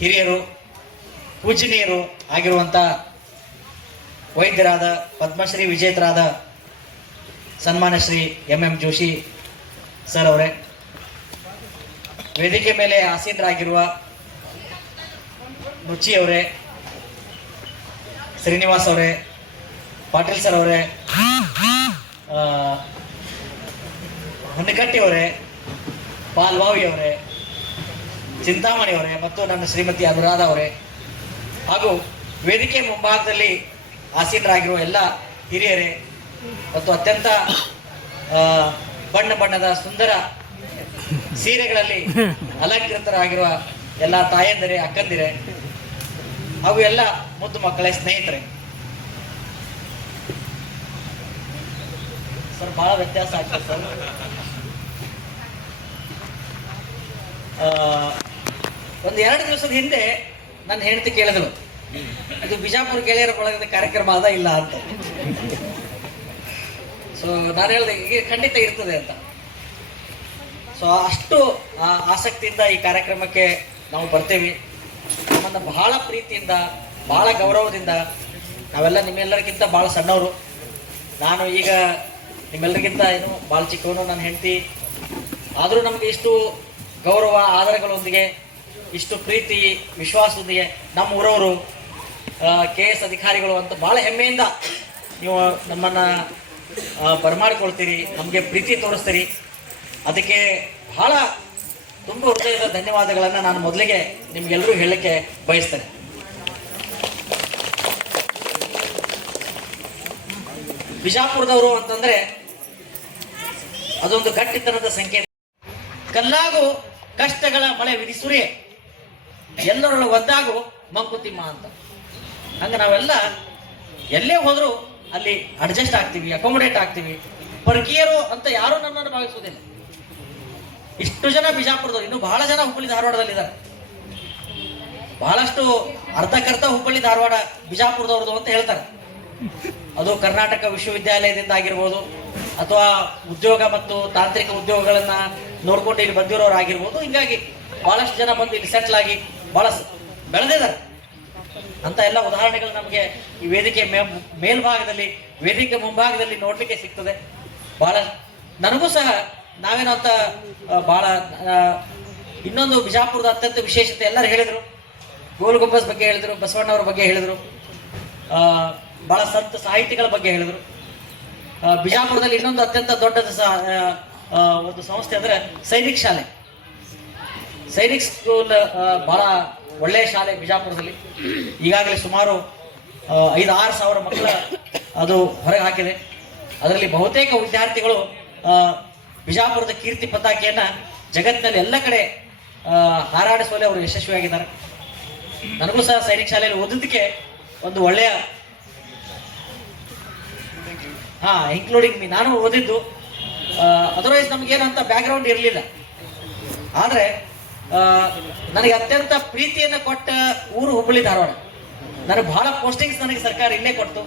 ಹಿರಿಯರು, ಪೂಜನೀಯರು ಆಗಿರುವಂಥ ವೈದ್ಯರಾದ ಪದ್ಮಶ್ರೀ ವಿಜೇತರಾದ ಸನ್ಮಾನ್ಯ ಶ್ರೀ MM ಜೋಶಿ ಸರ್ ಅವರೇ, ವೇದಿಕೆ ಮೇಲೆ ಆಸೀನರಾಗಿರುವ ನುಚ್ಚಿ ಅವರೇ, ಶ್ರೀನಿವಾಸ್ ಅವರೇ, ಪಾಟೀಲ್ ಸರ್ ಅವರೇ, ಹೊನ್ನಕಟ್ಟಿ ಅವರೇ, ಪಾಲ್ವಾವಿ ಅವರೇ, ಚಿಂತಾಮಣಿ ಅವರೇ ಮತ್ತು ನನ್ನ ಶ್ರೀಮತಿ ಅನುರಾಧ ಅವರೇ, ಹಾಗೂ ವೇದಿಕೆ ಮುಂಭಾಗದಲ್ಲಿ ಆಸೀನರಾಗಿರುವ ಎಲ್ಲ ಹಿರಿಯರೇ ಮತ್ತು ಅತ್ಯಂತ ಬಣ್ಣ ಬಣ್ಣದ ಸುಂದರ ಸೀರೆಗಳಲ್ಲಿ ಅಲಂಕೃತರಾಗಿರುವ ಎಲ್ಲ ತಾಯಂದಿರೇ, ಅಕ್ಕಂದಿರೇ ಹಾಗೂ ಎಲ್ಲ ಮುದ್ದು ಮಕ್ಕಳೇ, ಸ್ನೇಹಿತರೆ, ಸರ್ ಬಹಳ ವ್ಯತ್ಯಾಸ ಆಗ್ತದೆ ಸರ್. ಒಂದು 2 ದಿವಸದ ಹಿಂದೆ ನನ್ನ ಹೆಂಡತಿ ಕೇಳಿದಳು, ಇದು ಬಿಜಾಪುರ ಗೆಳೆಯರ ಬಳಗದ ಕಾರ್ಯಕ್ರಮ ಅದ ಇಲ್ಲ ಅಂತ. ಸೊ ನಾನು ಹೇಳಿದೆ ಈಗ ಖಂಡಿತ ಇರ್ತದೆ ಅಂತ. ಸೊ ಅಷ್ಟು ಆಸಕ್ತಿಯಿಂದ ಈ ಕಾರ್ಯಕ್ರಮಕ್ಕೆ ನಾವು ಬರ್ತೇವೆ. ನಮ್ಮನ್ನು ಬಹಳ ಪ್ರೀತಿಯಿಂದ, ಬಹಳ ಗೌರವದಿಂದ, ನಾವೆಲ್ಲ ನಿಮ್ಮೆಲ್ಲರಿಗಿಂತ ಭಾಳ ಸಣ್ಣವರು, ನಾನು ಈಗ ನಿಮ್ಮೆಲ್ಲರಿಗಿಂತ ಏನು ಭಾಳ ಚಿಕ್ಕವನು, ನನ್ನ ಹೆಂಡತಿ, ಆದರೂ ನಮಗೆ ಇಷ್ಟು ಗೌರವ ಆಧಾರಗಳೊಂದಿಗೆ, ಇಷ್ಟು ಪ್ರೀತಿ ವಿಶ್ವಾಸದೊಂದಿಗೆ ನಮ್ಮ ಊರವರು KS ಅಧಿಕಾರಿಗಳು ಅಂತ ಭಾಳ ಹೆಮ್ಮೆಯಿಂದ ನೀವು ನಮ್ಮನ್ನು ಬರಮಾಡಿಕೊಳ್ತೀರಿ, ನಮಗೆ ಪ್ರೀತಿ ತೋರಿಸ್ತೀರಿ. ಅದಕ್ಕೆ ಬಹಳ ತುಂಬ ಹೃದಯದ ಧನ್ಯವಾದಗಳನ್ನು ನಾನು ಮೊದಲಿಗೆ ನಿಮ್ಗೆಲ್ಲರೂ ಹೇಳಲಿಕ್ಕೆ ಬಯಸ್ತೇನೆ. ಬಿಜಾಪುರದವರು ಅಂತಂದರೆ ಅದೊಂದು ಗಟ್ಟಿತನದ ಸಂಕೇತ. ಕಲ್ಲಾಗು ಕಷ್ಟಗಳ ಮಳೆ ವಿಧಿಸುರೇ, ಎಲ್ಲರೊಳ ಒದ್ದಾಗು ಮಂಕುತಿಮ್ಮ ಅಂತ. ಹಂಗೆ ನಾವೆಲ್ಲ ಎಲ್ಲೇ ಹೋದರೂ ಅಲ್ಲಿ ಅಡ್ಜಸ್ಟ್ ಆಗ್ತೀವಿ, ಅಕೊಮೊಡೇಟ್ ಆಗ್ತೀವಿ. ಪರಕೀಯರು ಅಂತ ಯಾರೂ ನನ್ನನ್ನು ಭಾವಿಸುವುದಿಲ್ಲ. ಇಷ್ಟು ಜನ ಬಿಜಾಪುರದವರು, ಇನ್ನೂ ಬಹಳ ಜನ ಹುಬ್ಬಳ್ಳಿ ಧಾರವಾಡದಲ್ಲಿದ್ದಾರೆ. ಬಹಳಷ್ಟು ಅರ್ಧಕರ್ಧ ಹುಬ್ಬಳ್ಳಿ ಧಾರವಾಡ ಬಿಜಾಪುರದವ್ರದ್ದು ಅಂತ ಹೇಳ್ತಾರೆ. ಅದು ಕರ್ನಾಟಕ ವಿಶ್ವವಿದ್ಯಾಲಯದಿಂದ ಆಗಿರ್ಬೋದು, ಅಥವಾ ಉದ್ಯೋಗ ಮತ್ತು ತಾಂತ್ರಿಕ ಉದ್ಯೋಗಗಳನ್ನ ನೋಡ್ಕೊಂಡು ಇಲ್ಲಿ ಬಂದಿರೋರು ಆಗಿರ್ಬೋದು. ಹಿಂಗಾಗಿ ಬಹಳಷ್ಟು ಜನ ಬಂದು ಇಲ್ಲಿ ಸೆಟ್ಲ್ ಆಗಿ ಬಹಳ ಬೆಳೆದಿದ್ದಾರೆ ಅಂತ ಎಲ್ಲ ಉದಾಹರಣೆಗಳು ನಮಗೆ ಈ ವೇದಿಕೆ ಮೇಲ್ಭಾಗದಲ್ಲಿ, ವೇದಿಕೆ ಮುಂಭಾಗದಲ್ಲಿ ನೋಡ್ಲಿಕ್ಕೆ ಸಿಗ್ತದೆ. ಬಹಳ ನನಗೂ ಸಹ ನಾವೇನೋ ಅಂತ ಬಹಳ ಇನ್ನೊಂದು ಬಿಜಾಪುರದ ಅತ್ಯಂತ ವಿಶೇಷತೆ ಎಲ್ಲರೂ ಹೇಳಿದರು. ಗೋಲ್ ಗುಂಬಜ್ ಬಗ್ಗೆ ಹೇಳಿದರು, ಬಸವಣ್ಣವ್ರ ಬಗ್ಗೆ ಹೇಳಿದರು, ಬಹಳ ಸಂತ ಸಾಹಿತಿಗಳ ಬಗ್ಗೆ ಹೇಳಿದರು. ಬಿಜಾಪುರದಲ್ಲಿ ಇನ್ನೊಂದು ಅತ್ಯಂತ ದೊಡ್ಡದ ಒಂದು ಸಂಸ್ಥೆ ಅಂದರೆ ಸೈನಿಕ್ ಶಾಲೆ, ಸೈನಿಕ್ ಸ್ಕೂಲ್. ಬಹಳ ಒಳ್ಳೆಯ ಶಾಲೆ ಬಿಜಾಪುರದಲ್ಲಿ. ಈಗಾಗಲೇ ಸುಮಾರು 5-6 ಸಾವಿರ ಮಕ್ಕಳ ಅದು ಹೊರಗೆ ಹಾಕಿದೆ. ಅದರಲ್ಲಿ ಬಹುತೇಕ ವಿದ್ಯಾರ್ಥಿಗಳು ಬಿಜಾಪುರದ ಕೀರ್ತಿ ಪತಾಕೆಯನ್ನು ಜಗತ್ತಿನಲ್ಲಿ ಎಲ್ಲ ಕಡೆ ಹಾರಾಡಿಸುವಲ್ಲಿ ಅವರು ಯಶಸ್ವಿಯಾಗಿದ್ದಾರೆ. ನನಗೂ ಸಹ ಸೈನಿಕ್ ಶಾಲೆಯಲ್ಲಿ ಓದಿದ್ದಕ್ಕೆ ಒಂದು ಒಳ್ಳೆಯ ಇನ್ಕ್ಲೂಡಿಂಗ್ ಮೀ, ನಾನು ಓದಿದ್ದು. ಅದರ್ವೈಸ್ ನಮಗೇನಂತ ಬ್ಯಾಕ್ಗ್ರೌಂಡ್ ಇರಲಿಲ್ಲ. ಆದರೆ ನನಗೆ ಅತ್ಯಂತ ಪ್ರೀತಿಯನ್ನು ಕೊಟ್ಟ ಊರು ಹುಬ್ಬಳ್ಳಿ ಧಾರವಾಡ. ನನಗೆ ಬಹಳ ಪೋಸ್ಟಿಂಗ್ಸ್ ನನಗೆ ಸರ್ಕಾರ ಇಲ್ಲೇ ಕೊಡ್ತು.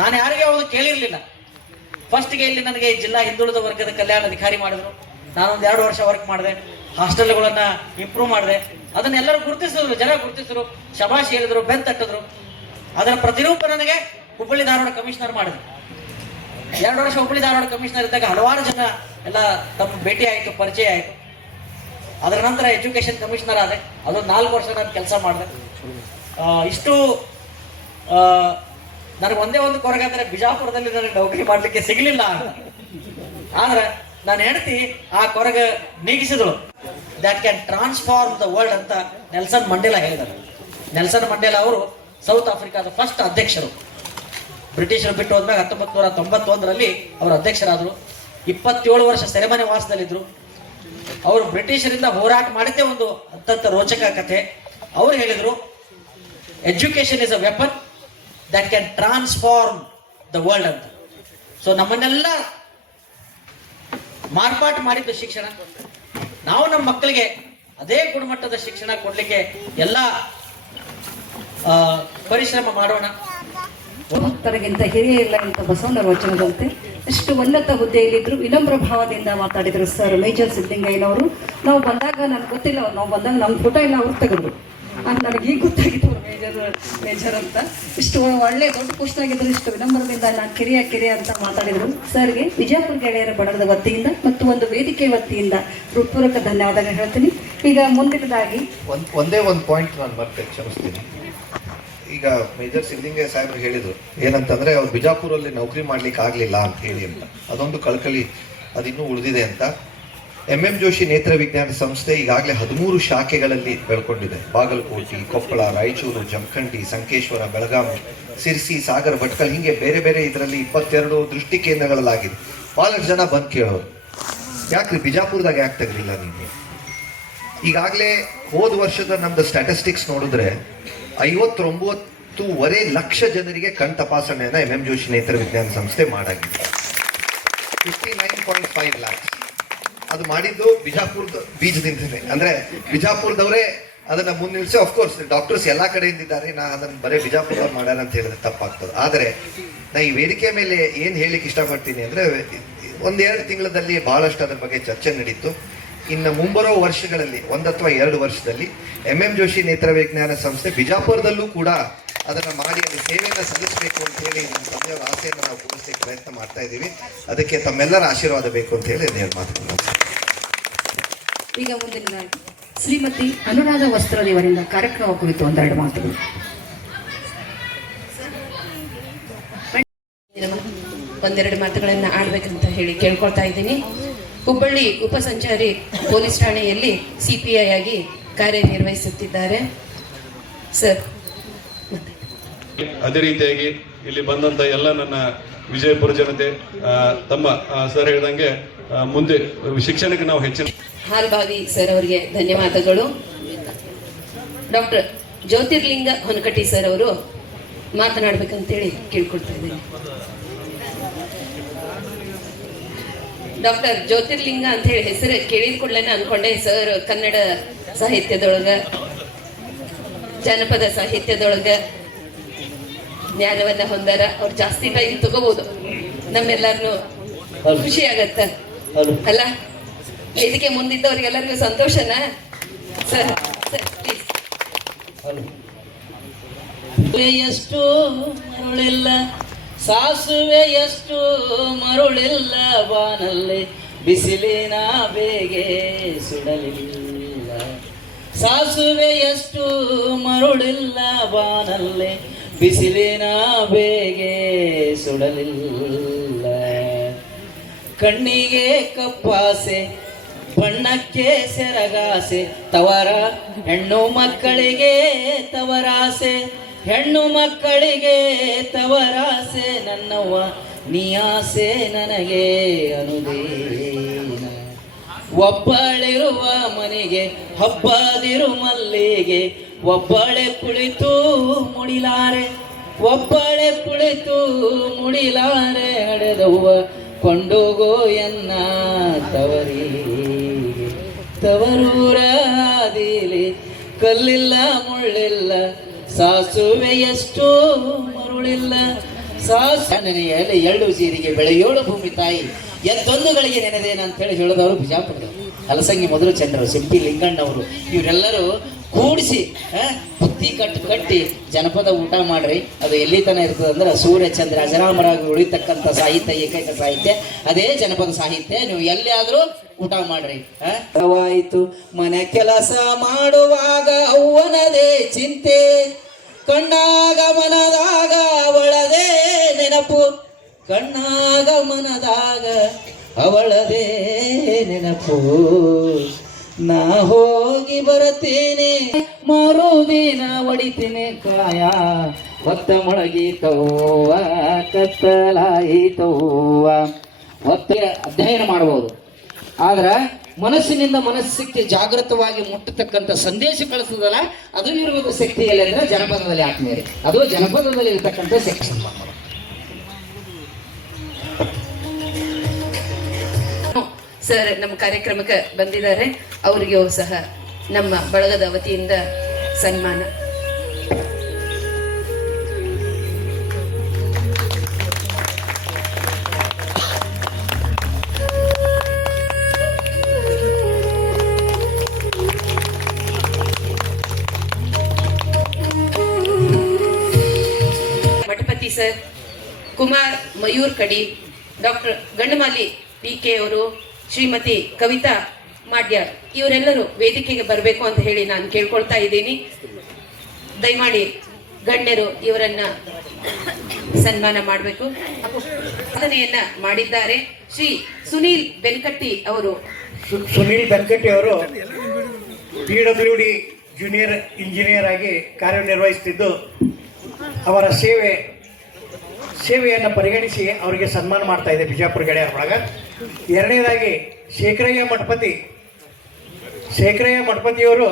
ನಾನು ಯಾರಿಗೆ ಯಾವುದು ಕೇಳಿರಲಿಲ್ಲ. ಫಸ್ಟ್ಗೆ ಇಲ್ಲಿ ನನಗೆ ಜಿಲ್ಲಾ ಹಿಂದುಳಿದ ವರ್ಗದ ಕಲ್ಯಾಣ ಅಧಿಕಾರಿ ಮಾಡಿದ್ರು. ನಾನೊಂದು 2 ವರ್ಷ ವರ್ಕ್ ಮಾಡಿದೆ. ಹಾಸ್ಟೆಲ್ಗಳನ್ನು ಇಂಪ್ರೂವ್ ಮಾಡಿದೆ. ಅದನ್ನೆಲ್ಲರೂ ಗುರುತಿಸಿದ್ರು, ಜನ ಗುರುತಿಸಿದ್ರು, ಶಬಾಷ್ ಹೇಳಿದ್ರು, ಬೆನ್ ತಟ್ಟಿದ್ರು. ಅದರ ಪ್ರತಿರೂಪ ನನಗೆ ಹುಬ್ಬಳ್ಳಿ ಧಾರವಾಡ ಕಮಿಷನರ್ ಮಾಡಿದ್ರು. 2 ವರ್ಷ ಹುಬ್ಬಳ್ಳಿ ಧಾರವಾಡ ಕಮಿಷನರ್ ಇದ್ದಾಗ ಹಲವಾರು ಜನ ಎಲ್ಲ ತಮ್ಮ ಭೇಟಿ ಆಯಿತು, ಪರಿಚಯ ಆಯಿತು. ಅದರ ನಂತರ ಎಜುಕೇಷನ್ ಕಮಿಷನರ್ ಆದೆ. ಅದೊಂದು 4 ವರ್ಷ ನಾನು ಕೆಲಸ ಮಾಡಿದೆ. ಇಷ್ಟು ನನಗೆ ಒಂದೇ ಒಂದು ಕೊರಗೆ ಅಂದರೆ ಬಿಜಾಪುರದಲ್ಲಿ ನನಗೆ ನೌಕರಿ ಮಾಡಲಿಕ್ಕೆ ಸಿಗಲಿಲ್ಲ ಅಂತ. ಆದ್ರೆ ನಾನು ಹೆಂಡತಿ ಆ ಕೊರಗೆ ನೀಗಿಸಿದಳು. That can transform the world ಅಂತ ನೆಲ್ಸನ್ ಮಂಡೇಲಾ ಹೇಳಿದರು. ನೆಲ್ಸನ್ ಮಂಡೇಲಾ ಅವರು ಸೌತ್ ಆಫ್ರಿಕಾದ ಫಸ್ಟ್ ಅಧ್ಯಕ್ಷರು. ಬ್ರಿಟಿಷರು ಬಿಟ್ಟು ಹೋದ್ಮೇಲೆ 1991ರಲ್ಲಿ ಅವರು ಅಧ್ಯಕ್ಷರಾದರು. 27 ವರ್ಷ ಸೆರೆಮನೆ ವಾಸದಲ್ಲಿದ್ದರು. ಅವರು ಬ್ರಿಟಿಷರಿಂದ ಹೋರಾಟ ಮಾಡಿದ್ದೇ ಒಂದು ಅತ್ಯಂತ ರೋಚಕ ಕಥೆ. ಅವರು ಹೇಳಿದರು, education is a weapon that can transform the world ಅಂತ. ಸೊ ನಮ್ಮನ್ನೆಲ್ಲ ಮಾರ್ಪಾಟು ಮಾಡಿದ್ದು ಶಿಕ್ಷಣ. ನಾವು ನಮ್ಮ ಮಕ್ಕಳಿಗೆ ಅದೇ ಗುಣಮಟ್ಟದ ಶಿಕ್ಷಣ ಕೊಡಲಿಕ್ಕೆ ಎಲ್ಲ ಪರಿಶ್ರಮ ಮಾಡೋಣ. ಭಕ್ತರಿಗಿಂತ ಹಿರಿಯ ಇಲ್ಲ ಅಂತ ಬಸವಣ್ಣರ ವಚನದಂತೆ ಎಷ್ಟು ಉನ್ನತ ಹುದ್ದೆಯಲ್ಲಿದ್ದರು, ವಿನಮ್ರ ಭಾವದಿಂದ ಮಾತಾಡಿದರು ಸರ್ ಮೇಜರ್ ಸಿದ್ದಲಿಂಗಯ್ಯನವರು. ನಾವು ಬಂದಾಗ ನನಗೆ ಗೊತ್ತಿಲ್ಲ, ನಾವು ಬಂದಾಗ ನಮ್ಮ ಫೋಟೋ ಎಲ್ಲ ಅವ್ರು ತೆಗೆದ್ರು. ನನಗೆ ಈಗ ಗೊತ್ತಾಗಿತ್ತು ಅವ್ರು ಮೇಜರ್ ಅಂತ. ಇಷ್ಟು ಒಳ್ಳೆ ದೊಡ್ಡ ಪೋಸ್ಟ್ನಾಗಿದ್ದರು, ಇಷ್ಟು ವಿನಮ್ರದಿಂದ ನಾನು ಕಿರಿಯ ಅಂತ ಮಾತಾಡಿದರು. ಸರ್ಗೆ ವಿಜಯಪುರ ಗೆಳೆಯರ ಬಣದ ವತಿಯಿಂದ ಮತ್ತು ಒಂದು ವೇದಿಕೆ ವತಿಯಿಂದ ಹೃತ್ಪೂರ್ವಕ ಧನ್ಯವಾದಗಳು ಹೇಳ್ತೀನಿ. ಈಗ ಮುಂದಿನದಾಗಿ ಒಂದೇ ಒಂದು ಪಾಯಿಂಟ್ ನಾನು ಮತ್ತೆ ಕ್ಷಮಿಸ್ತೀನಿ. ಈಗ ಮೇಜರ್ ಸಿದ್ದಲಿಂಗಯ್ಯ ಸಾಹೇಬ್ರು ಹೇಳಿದ್ರು ಏನಂತಂದ್ರೆ ಅವ್ರು ಬಿಜಾಪುರಲ್ಲಿ ನೌಕರಿ ಮಾಡ್ಲಿಕ್ಕೆ ಆಗ್ಲಿಲ್ಲ ಅಂತ ಹೇಳಿ ಅಂತ. ಅದೊಂದು ಕಳಕಳಿ ಅದಿನ್ನೂ ಉಳಿದಿದೆ ಅಂತ. MM ಜೋಶಿ ನೇತ್ರ ವಿಜ್ಞಾನ ಸಂಸ್ಥೆ ಈಗಾಗಲೇ 13 ಶಾಖೆಗಳಲ್ಲಿ ಬೆಳ್ಕೊಂಡಿದೆ. ಬಾಗಲಕೋಟೆ, ಕೊಪ್ಪಳ, ರಾಯಚೂರು, ಜಮಖಂಡಿ, ಸಂಕೇಶ್ವರ, ಬೆಳಗಾವಿ, ಸಿರ್ಸಿ, ಸಾಗರ, ಭಟ್ಕಲ್, ಹೀಗೆ ಬೇರೆ ಬೇರೆ ಇದರಲ್ಲಿ 22 ದೃಷ್ಟಿ ಕೇಂದ್ರಗಳಲ್ಲಾಗಿದೆ. ಬಹಳಷ್ಟು ಜನ ಬಂದು ಕೇಳೋರು, ಯಾಕ್ರಿ ಬಿಜಾಪುರದಾಗ ಯಾಕೆ ತೆಗಲಿಲ್ಲ ನೀವು? ಈಗಾಗಲೇ ಹೋದ ವರ್ಷದ ನಮ್ದು ಸ್ಟ್ಯಾಟಿಸ್ಟಿಕ್ಸ್ ನೋಡಿದ್ರೆ 59.5 ಲಕ್ಷ ಜನರಿಗೆ ಕಣ್ ತಪಾಸಣೆಯನ್ನ MM ಜೋಶಿ ನೇತ್ರ ವಿಜ್ಞಾನ ಸಂಸ್ಥೆ ಮಾಡಾಗಿದೆ. 59.5 ಲ್ಯಾಕ್ಸ್ ಅದು ಮಾಡಿದ್ದು ಬಿಜಾಪುರದ ಬೀಜದಿಂದಲೇ. ಅಂದ್ರೆ ಬಿಜಾಪುರದವರೇ ಅದನ್ನ ಮುನ್ನಿಲ್ಸಿ, ಅಫ್ಕೋರ್ಸ್ ಡಾಕ್ಟರ್ಸ್ ಎಲ್ಲಾ ಕಡೆಯಿಂದ ಇದ್ದಾರೆ, ನಾ ಅದನ್ನ ಬರೀ ಬಿಜಾಪುರದವ್ರು ಮಾಡ್ಯಾರ ಅಂತ ಹೇಳಿದ್ರೆ ತಪ್ಪಾಗ್ತದೆ. ಆದರೆ ನಾ ಈ ವೇದಿಕೆ ಮೇಲೆ ಏನ್ ಹೇಳಿಕ್ಕೆ ಇಷ್ಟಪಡ್ತೀನಿ ಅಂದ್ರೆ, 1-2 ತಿಂಗಳಲ್ಲಿ ಬಹಳಷ್ಟು ಅದ್ರ ಬಗ್ಗೆ ಚರ್ಚೆ ನಡೀತು. ಇನ್ನು ಮುಂಬರೋ ವರ್ಷಗಳಲ್ಲಿ 1 ಅಥವಾ 2 ವರ್ಷದಲ್ಲಿ MM ಜೋಶಿ ನೇತ್ರ ವಿಜ್ಞಾನ ಸಂಸ್ಥೆ ಬಿಜಾಪುರದಲ್ಲೂ ಕೂಡ ಅದನ್ನ ಮಾಡಿ ಅಲ್ಲಿ ಸೇವೆಯನ್ನು ಸಲ್ಲಿಸಬೇಕು ಅಂತ ಹೇಳಿ ನಮ್ಮ ತಂದೆಯವರ ಆಸೆಯನ್ನು ನಾವು ಪೂರೈಸಲಿಕ್ಕೆ ಪ್ರಯತ್ನ ಮಾಡ್ತಾ ಇದ್ದೀವಿ. ಅದಕ್ಕೆ ತಮ್ಮೆಲ್ಲರ ಆಶೀರ್ವಾದ ಬೇಕು ಅಂತ ಹೇಳಿ ಎರಡು ಮಾತುಗಳು. ಈಗ ಮುಂದಿನದಾಗಿ ಶ್ರೀಮತಿ ಅನುರಾಧ ವಸ್ತ್ರದೇವರಿಂದ ಕಾರ್ಯಕ್ರಮ ಕುರಿತು 1-2 ಮಾತುಗಳು. ಒಂದೆರಡು ಮಾತುಗಳನ್ನು ಆಡ್ಬೇಕಂತ ಹೇಳಿ ಕೇಳ್ಕೊಳ್ತಾ ಇದ್ದೀನಿ. ಹುಬ್ಬಳ್ಳಿ ಉಪಸಂಚಾರಿ ಪೊಲೀಸ್ ಠಾಣೆಯಲ್ಲಿ CPI ಆಗಿ ಕಾರ್ಯನಿರ್ವಹಿಸುತ್ತಿದ್ದಾರೆ ಸರ್. ಅದೇ ರೀತಿಯಾಗಿ ಇಲ್ಲಿ ಬಂದಂತ ಎಲ್ಲ ನನ್ನ ವಿಜಯಪುರ ಜನತೆ ತಮ್ಮ ಸರ್ ಹೇಳಿದಂಗೆ ಮುಂದೆ ಶಿಕ್ಷಣಕ್ಕೆ ನಾವು ಹೆಚ್ಚಿನ ಹಾಲ್ಬಾವಿ ಸರ್ ಅವರಿಗೆ ಧನ್ಯವಾದಗಳು. ಡಾಕ್ಟರ್ ಜ್ಯೋತಿರ್ಲಿಂಗ ಹೊನಕಟ್ಟಿ ಸರ್ ಅವರು ಮಾತನಾಡ್ಬೇಕಂತೇಳಿ ಕೇಳ್ಕೊಳ್ತಾ ಇದ್ದೀನಿ. ಡಾಕ್ಟರ್ ಜ್ಯೋತಿರ್ಲಿಂಗ ಅಂತ ಹೇಳಿ ಹೆಸರು ಕೇಳಿದ ಕೂಡಲೇ ಅನ್ಕೊಂಡೆ ಸರ್ ಕನ್ನಡ ಸಾಹಿತ್ಯದೊಳಗ, ಜನಪದ ಸಾಹಿತ್ಯದೊಳಗ ಜ್ಞಾನವನ್ನ ಹೊಂದಾರ. ಅವ್ರು ಜಾಸ್ತಿ ಟೈಮ್ ತಗೋಬಹುದು, ನಮ್ಮೆಲ್ಲರೂ ಖುಷಿ ಆಗತ್ತ ಅಲ್ಲ. ಇದಕ್ಕೆ ಮುಂದಿದ್ದವ್ರಿಗೆಲ್ಲರಿಗೂ ಸಂತೋಷನಾ ಸರ್? ಪ್ಲೀಸ್. ಎಷ್ಟು ಮರುಳಿಲ್ಲ ಸಾಸುವೆ, ಎಷ್ಟು ಮರುಳಿಲ್ಲ ಬಾನಲ್ಲಿ ಬಿಸಿಲಿನ ಬೇಗೆ ಸುಡಲಿಲ್ಲ. ಸಾಸುವೆ ಎಷ್ಟು ಮರುಳಿಲ್ಲ ಬಾನಲ್ಲಿ ಬಿಸಿಲಿನ ಬೇಗೆ ಸುಡಲಿಲ್ಲ. ಕಣ್ಣಿಗೆ ಕಪ್ಪಾಸೆ, ಬಣ್ಣಕ್ಕೆ ಸೆರಗಾಸೆ, ತವರ ಹೆಣ್ಣು ಮಕ್ಕಳಿಗೆ ತವರಾಸೆ, ಹೆಣ್ಣು ಮಕ್ಕಳಿಗೆ ತವರಾಸೆ. ನನ್ನವ್ವ ನೀ ಆಸೆ ನನಗೆ ಅನುದೇನ. ಒಬ್ಬಳಿರುವ ಮನೆಗೆ ಹಬ್ಬದಿರು ಮಲ್ಲಿಗೆ, ಒಬ್ಬಳೆ ಕುಳಿತು ಮುಡಿಲಾರೆ, ಒಬ್ಬಳೆ ಕುಳಿತು ಮುಡಿಲಾರೆ. ಹಡೆದವ್ವ ಕೊಂಡೋಗೋ ಎನ್ನ ತವರಿಗೆ, ತವರೂರ ಹಾದಿಲಿ ಕಲ್ಲಿಲ್ಲ ಮುಳ್ಳಿಲ್ಲ, ಸಾಸುವೆ ಎಷ್ಟು ಮರುಳಿಲ್ಲ. ಸಾಸನೆಯಲ್ಲಿ 2 ಸೀರಿಗೆ ಬೆಳೆಯೋಳು ಭೂಮಿ ತಾಯಿ, ಎದ್ದೊಂದು ಗಳಿಗೆ ನೆನೆದೇನ ಅಂತ ಹೇಳಿ ಹೇಳಿದವರು ಬಿಜಾಪುರದವರು. ಹಲಸಂಗಿ ಮೊದಲು ಚಂದ್ರರು, ಸಿಂಪಿ ಲಿಂಗಣ್ಣವರು, ಇವರೆಲ್ಲರೂ ಕೂಡಿಸಿ ಬುತ್ತಿ ಕಟ್ಟಿ ಜನಪದ ಊಟ ಮಾಡ್ರಿ. ಅದು ಎಲ್ಲಿ ತನ ಇರ್ತದೆ ಅಂದ್ರೆ ಸೂರ್ಯ ಚಂದ್ರ ಅಜರಾಮರಾಗಿ ಉಳಿತಕ್ಕಂಥ ಸಾಹಿತ್ಯ, ಏಕೈಕ ಸಾಹಿತ್ಯ ಅದೇ ಜನಪದ ಸಾಹಿತ್ಯ. ನೀವು ಎಲ್ಲಿ ಆದ್ರೂ ಊಟ ಮಾಡ್ರಿ. ಆಯ್ತು ಮನೆ ಕೆಲಸ ಮಾಡುವಾಗ ಅವ್ವನದೇ ಚಿಂತೆ, ಕಣ್ಣಾಗ ಮನದಾಗ ಅವಳದೇ ನೆನಪು, ಕಣ್ಣಾಗ ಮನದಾಗ ಅವಳದೇ ನೆನಪು. ನಾ ಹೋಗಿ ಬರುತ್ತೇನೆ ಮರುದಿನ ಹೊಡಿತೇನೆ ಕಾಯ, ಹೊತ್ತ ಮೊಳಗಿತವ್ವ ಕತ್ತಲಾಯಿತವ್ವ. ಹೊತ್ತ ಅಧ್ಯಯನ ಮಾಡಬಹುದು, ಆದ್ರೆ ಮನಸ್ಸಿನಿಂದ ಮನಸ್ಸಿಗೆ ಜಾಗೃತವಾಗಿ ಮುಟ್ಟತಕ್ಕಂಥ ಸಂದೇಶ ಕಳಿಸೋದಲ್ಲ, ಅದು ಇರುವುದು ಶಕ್ತಿಯಲ್ಲಿ ಅಂದ್ರೆ ಜನಪದದಲ್ಲಿ ಆತ್ಮೀಯರೇ, ಅದು ಜನಪದದಲ್ಲಿ ಇರತಕ್ಕಂಥ ಶಕ್ತಿ. ಸರ್ ನಮ್ಮ ಕಾರ್ಯಕ್ರಮಕ್ಕೆ ಬಂದಿದ್ದಾರೆ, ಅವರಿಗೂ ಸಹ ನಮ್ಮ ಬಳಗದ ವತಿಯಿಂದ ಸನ್ಮಾನ. ಮಠಪತಿ ಸರ್, ಕುಮಾರ್ ಮಯೂರ್ ಕಡಿ, ಡಾಕ್ಟರ್ ಗಂಡಮಾಲಿ PK ಅವರು, ಶ್ರೀಮತಿ ಕವಿತಾ ಮಾಡ್ಯಾಳ್, ಇವರೆಲ್ಲರೂ ವೇದಿಕೆಗೆ ಬರಬೇಕು ಅಂತ ಹೇಳಿ ನಾನು ಕೇಳ್ಕೊಳ್ತಾ ಇದ್ದೀನಿ. ದಯಮಾಡಿ ಗಣ್ಯರು ಇವರನ್ನ ಸನ್ಮಾನ ಮಾಡಬೇಕು. ಸಾಧನೆಯನ್ನ ಮಾಡಿದ್ದಾರೆ ಶ್ರೀ ಸುನೀಲ್ ಬೆನ್ಕಟ್ಟಿ ಅವರು. ಸುನೀಲ್ ಬೆನ್ಕಟ್ಟಿ ಅವರು PWD ಜೂನಿಯರ್ ಇಂಜಿನಿಯರ್ ಆಗಿ ಕಾರ್ಯನಿರ್ವಹಿಸುತ್ತಿದ್ದು, ಅವರ ಸೇವೆಯನ್ನು ಪರಿಗಣಿಸಿ ಅವರಿಗೆ ಸನ್ಮಾನ ಮಾಡ್ತಾ ಇದೆ ಬಿಜಾಪುರ ಗೆಳೆಯರ ಒಳಗ. ಎರಡನೇದಾಗಿ ಶೇಖರಯ್ಯ ಮಠಪತಿಯವರು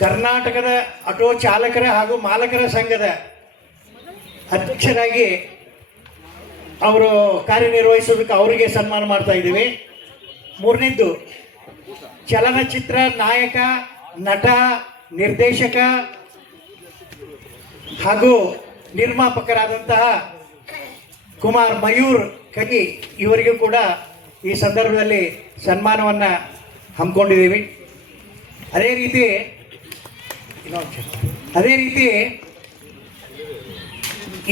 ಕರ್ನಾಟಕದ ಆಟೋ ಚಾಲಕರ ಹಾಗೂ ಮಾಲಕರ ಸಂಘದ ಅಧ್ಯಕ್ಷರಾಗಿ ಅವರು ಕಾರ್ಯನಿರ್ವಹಿಸೋದಕ್ಕೆ ಅವರಿಗೆ ಸನ್ಮಾನ ಮಾಡ್ತಾ ಇದ್ದೀವಿ. ಮೂರನೇದ್ದು ಚಲನಚಿತ್ರ ನಾಯಕ, ನಟ, ನಿರ್ದೇಶಕ ಹಾಗೂ ನಿರ್ಮಾಪಕರಾದಂತಹ ಕುಮಾರ್ ಮಯೂರ್ ಕಗಿ ಇವರಿಗೂ ಕೂಡ ಈ ಸಂದರ್ಭದಲ್ಲಿ ಸನ್ಮಾನವನ್ನು ಹಮ್ಮಿಕೊಂಡಿದ್ದೀವಿ. ಅದೇ ರೀತಿ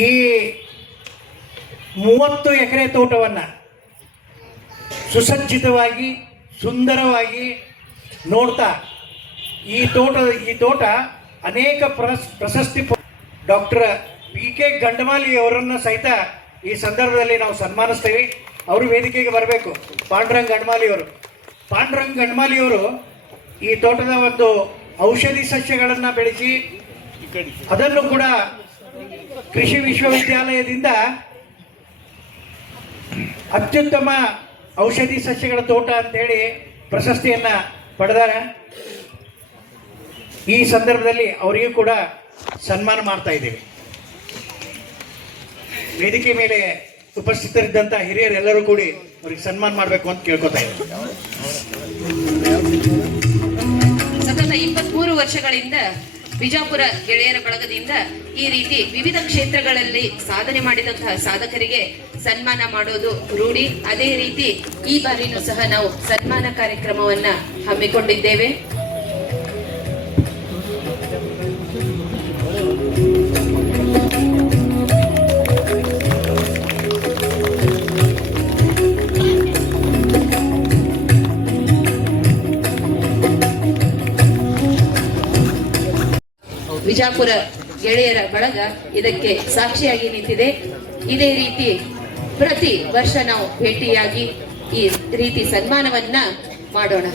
ಈ 30 ಎಕರೆ ತೋಟವನ್ನು ಸುಸಜ್ಜಿತವಾಗಿ ಸುಂದರವಾಗಿ ನೋಡ್ತಾ ಈ ತೋಟ ಅನೇಕ ಪ್ರಶಸ್ತಿ ಡಾಕ್ಟರ್ PK ಗಂಡಮಾಲಿ ಅವರನ್ನು ಸಹಿತ ಈ ಸಂದರ್ಭದಲ್ಲಿ ನಾವು ಸನ್ಮಾನಿಸ್ತೇವೆ. ಅವರು ವೇದಿಕೆಗೆ ಬರಬೇಕು. ಪಾಂಡುರಂಗ್ ಗಂಡಮಾಲಿಯವರು ಈ ತೋಟದ ಒಂದು ಔಷಧಿ ಸಸ್ಯಗಳನ್ನು ಬೆಳೆಸಿ ಅದನ್ನು ಕೂಡ ಕೃಷಿ ವಿಶ್ವವಿದ್ಯಾಲಯದಿಂದ ಅತ್ಯುತ್ತಮ ಔಷಧಿ ಸಸ್ಯಗಳ ತೋಟ ಅಂತೇಳಿ ಪ್ರಶಸ್ತಿಯನ್ನು ಪಡೆದಾರೆ. ಈ ಸಂದರ್ಭದಲ್ಲಿ ಅವರಿಗೂ ಕೂಡ ಸನ್ಮಾನ ಮಾಡ್ತಾ ಇದ್ದೀವಿ. ವೇದಿಕೆ ಮೇಲೆ ಉಪಸ್ಥಿತರಿದ್ದಂಥ ಹಿರಿಯರೆಲ್ಲರೂ ಕೂಡಿ ಅವರಿಗೆ ಸನ್ಮಾನ ಮಾಡಬೇಕು ಅಂತ ಕೇಳ್ಕೊತಾ ಇದ್ದೀವಿ. ಸತತ 23 ವರ್ಷಗಳಿಂದ ಬಿಜಾಪುರ ಗೆಳೆಯರ ಬಳಗದಿಂದ ಈ ರೀತಿ ವಿವಿಧ ಕ್ಷೇತ್ರಗಳಲ್ಲಿ ಸಾಧನೆ ಮಾಡಿದಂತಹ ಸಾಧಕರಿಗೆ ಸನ್ಮಾನ ಮಾಡೋದು ರೂಢಿ. ಅದೇ ರೀತಿ ಈ ಬಾರಿನೂ ಸಹ ನಾವು ಸನ್ಮಾನ ಕಾರ್ಯಕ್ರಮವನ್ನ ಹಮ್ಮಿಕೊಂಡಿದ್ದೇವೆ. ಬಿಜಾಪುರ ಗೆಳೆಯರ ಬಳಗ ಇದಕ್ಕೆ ಸಾಕ್ಷಿಯಾಗಿ ನಿಂತಿದೆ. ಇದೇ ರೀತಿ ಪ್ರತಿ ವರ್ಷ ನಾವು ಭೇಟಿಯಾಗಿ ಈ ರೀತಿ ಸನ್ಮಾನವನ್ನ ಮಾಡೋಣ.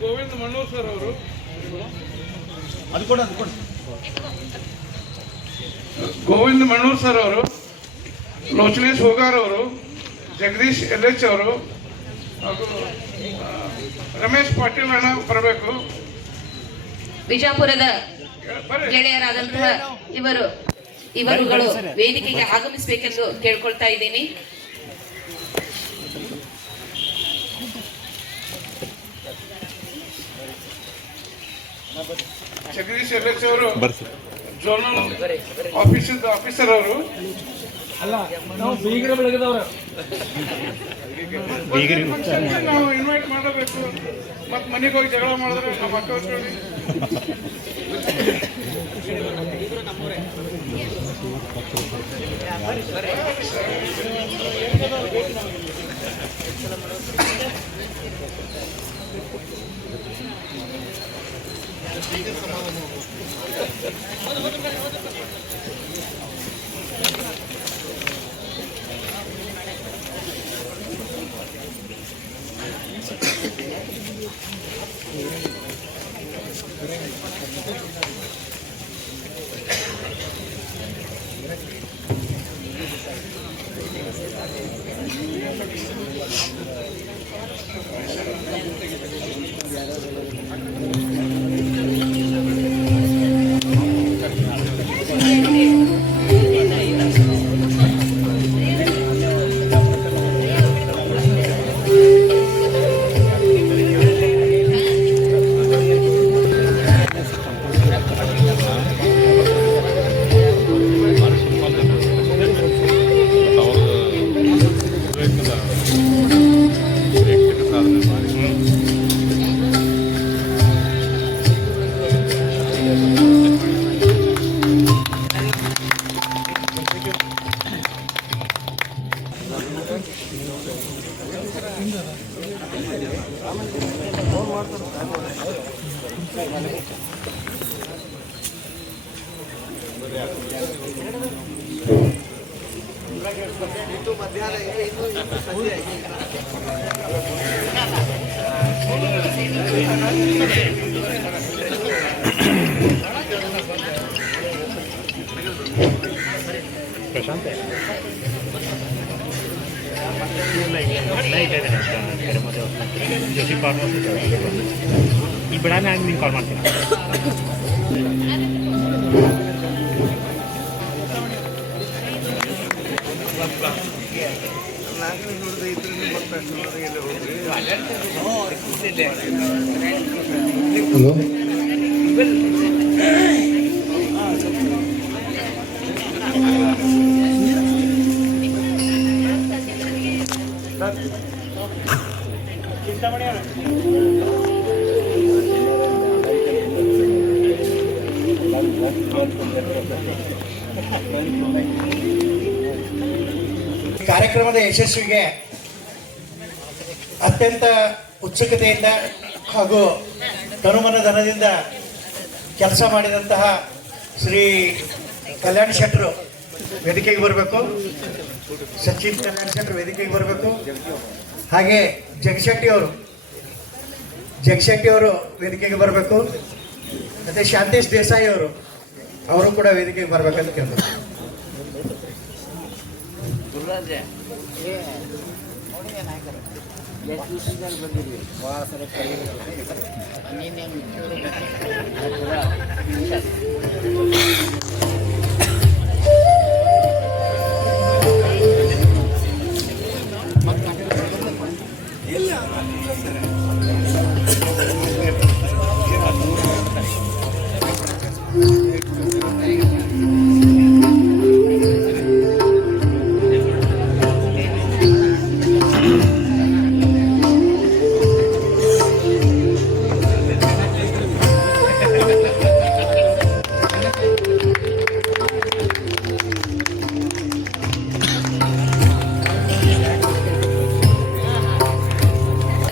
ಗೋವಿಂದ ಮಣ್ಣೂರ್ ಸರ್ ಅವರು, ಗೋವಿಂದ ಮಣ್ಣೂರ್ ಸರ್ ಅವರು, ಲೋಚನೇಶ್ ಹೋಗಾರ್ ಅವರು, ಜಗದೀಶ್ LH ಅವರು ಹಾಗೂ ರಮೇಶ್ ಪಾಟೀಲ್ ಅಣ್ಣ ಬರಬೇಕು. ಬಿಜಾಪುರದ ಗೆಳೆಯರಾದಂತಹ ಇವರುಗಳು ವೇದಿಕೆಗೆ ಆಗಮಿಸಬೇಕೆಂದು ಕೇಳ್ಕೊಳ್ತಾ ಇದ್ದೀನಿ. ಜಗದೀಶ್ ಎಲ್ಎಚ್ ಅವರು ಝೋನಲ್ ಆಫೀಸರ್ ಅವರು ನಾವು ಇನ್ವೈಟ್ ಮಾಡಬೇಕು. ಮತ್ತೆ ಮನೆಗೆ ಹೋಗಿ ಜಗಳ ಮಾಡಿದ್ರೆ ನಮ್ಮ ಅಕ್ಕ ಜೋಶಿ ಫಾರ್ಮಸಿ ಈ ಬಿಡ ನಾನು ನಿಮ್ಗೆ ಕಾಲ್ ಮಾಡ್ತೀನಿ. ಹಲೋ, ಕಾರ್ಯಕ್ರಮದ ಯಶಸ್ವಿಗೆ ಅತ್ಯಂತ ಉತ್ಸುಕತೆಯಿಂದ ಹಾಗೂ ತನುಮನಧನದಿಂದ ಕೆಲಸ ಮಾಡಿದಂತಹ ಶ್ರೀ ಕಲ್ಯಾಣ್ ಶೆಟ್ಟರು ವೇದಿಕೆಗೆ ಬರಬೇಕು. ಸಚಿನ್ ಕಲ್ಯಾಣ್ ಶೆಟ್ಟರು ವೇದಿಕೆಗೆ ಬರಬೇಕು. ಹಾಗೆ ಜಗಶೆಟ್ಟಿ ಅವರು ವೇದಿಕೆಗೆ ಬರಬೇಕು. ಮತ್ತು ಶಾಂತೇಶ್ ದೇಸಾಯಿ ಅವರು ಕೂಡ ವೇದಿಕೆಗೆ ಬರಬೇಕಂತ ಕೇಳ್ಬೇಕು.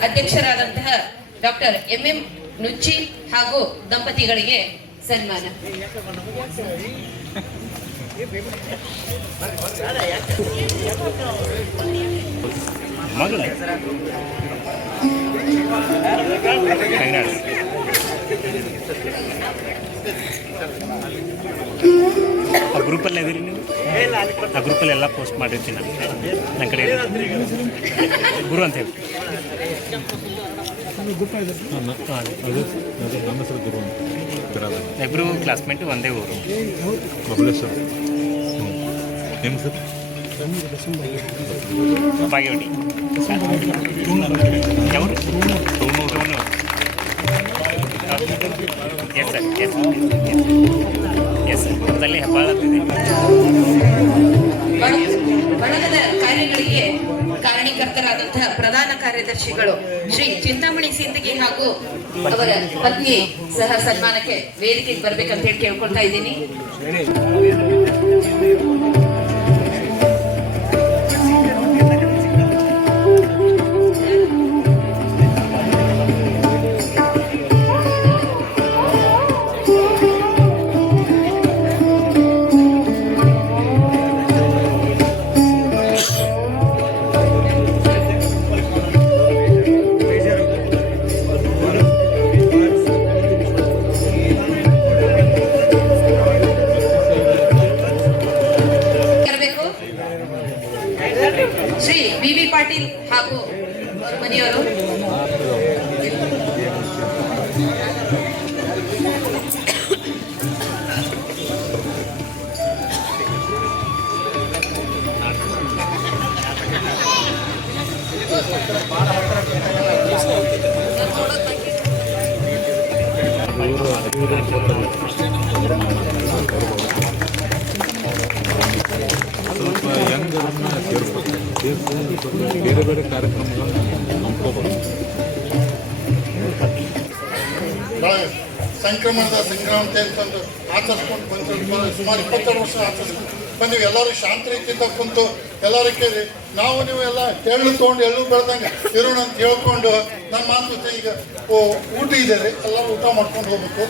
ಅಧ್ಯಕ್ಷರಾದಂತಹ ಡಾಕ್ಟರ್ ಎಂ ನುಚ್ಚಿ ಹಾಗೂ ದಂಪತಿಗಳಿಗೆ ಸನ್ಮಾನ. ಆ ಗ್ರೂಪಲ್ಲಿ ಇದೀರಿ ನೀವು? ಆ ಗ್ರೂಪಲ್ಲಿ ಎಲ್ಲ ಪೋಸ್ಟ್ ಮಾಡಿರ್ತೀನಿ ನನ್ನ ಕಡೆ ಗುರು ಅಂತ ಹೇಳಿ. ಇಬ್ಬರು ಕ್ಲಾಸ್ಮೇಟ್ ಒಂದೇ ಊರು. ನಿಮ್ಮ ಸರ್ ಬಾಗೇವಾಡಿ ಯಾವ ಎಸ್ ಸರ್ ಎಸ್ ಸರ್ ನಮ್ಮಲ್ಲಿ ಭಾಳ ಬಳಗದ ಕಾರ್ಯಗಳಿಗೆ ಕಾರಣೀಕರ್ತರಾದಂತಹ ಪ್ರಧಾನ ಕಾರ್ಯದರ್ಶಿಗಳು ಶ್ರೀ ಚಿಂತಾಮಣಿ ಸಿಂದಗಿ ಹಾಗೂ ಅವರ ಪತ್ನಿ ಸಹ ಸನ್ಮಾನಕ್ಕೆ ವೇದಿಕೆಗೆ ಬರ್ಬೇಕಂತ ಹೇಳಿ ಕೇಳ್ಕೊಳ್ತಾ ಇದ್ದೀನಿ. ಶ್ರೀ ವಿ ಪಾಟೀಲ್ ಹಾಗೂ ಮನೆಯವರು ಬೇರೆ ಬೇರೆ ಕಾರ್ಯಕ್ರಮಗಳನ್ನು ನಂಬ್ಕೋಬಹುದು. ಸಂಕ್ರಮಣದ ಸಂಕ್ರಾಂತಿ ಅಂತಂದು ಆಚರಿಸ್ಕೊಂಡು ಬಂದು ಸುಮಾರು 22 ವರ್ಷ ಆಚರಿಸ್ಕೊಂಡು ಬಂದೀವಿ. ಎಲ್ಲರೂ ಶಾಂತ ರೀತಿಯಿಂದ ಕುಂತು ಎಲ್ಲರೂ ಕೇಳಿ ನಾವು ನೀವು ಎಲ್ಲ ಎಳ್ಳು ತೊಗೊಂಡು ಎಳ್ಳು ಬೆಳೆದಂಗೆ ಇರೋಣ ಅಂತ ಹೇಳ್ಕೊಂಡು ನನ್ನ ಮಾತು ಈಗ ಊಟ ಇದೆ ರೀ, ಎಲ್ಲರೂ ಊಟ ಮಾಡ್ಕೊಂಡು ಹೋಗ್ಬೇಕು.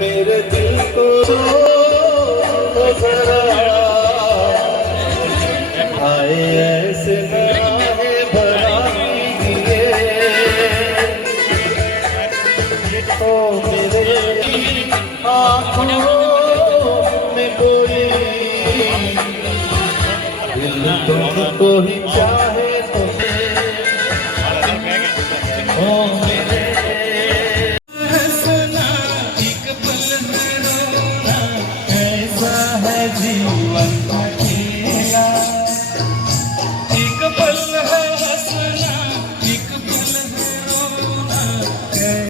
मेरे दिल को आए ऐसे भरा दिए ओ मेरे आँखों में कोई दिल तुमको ही चाहे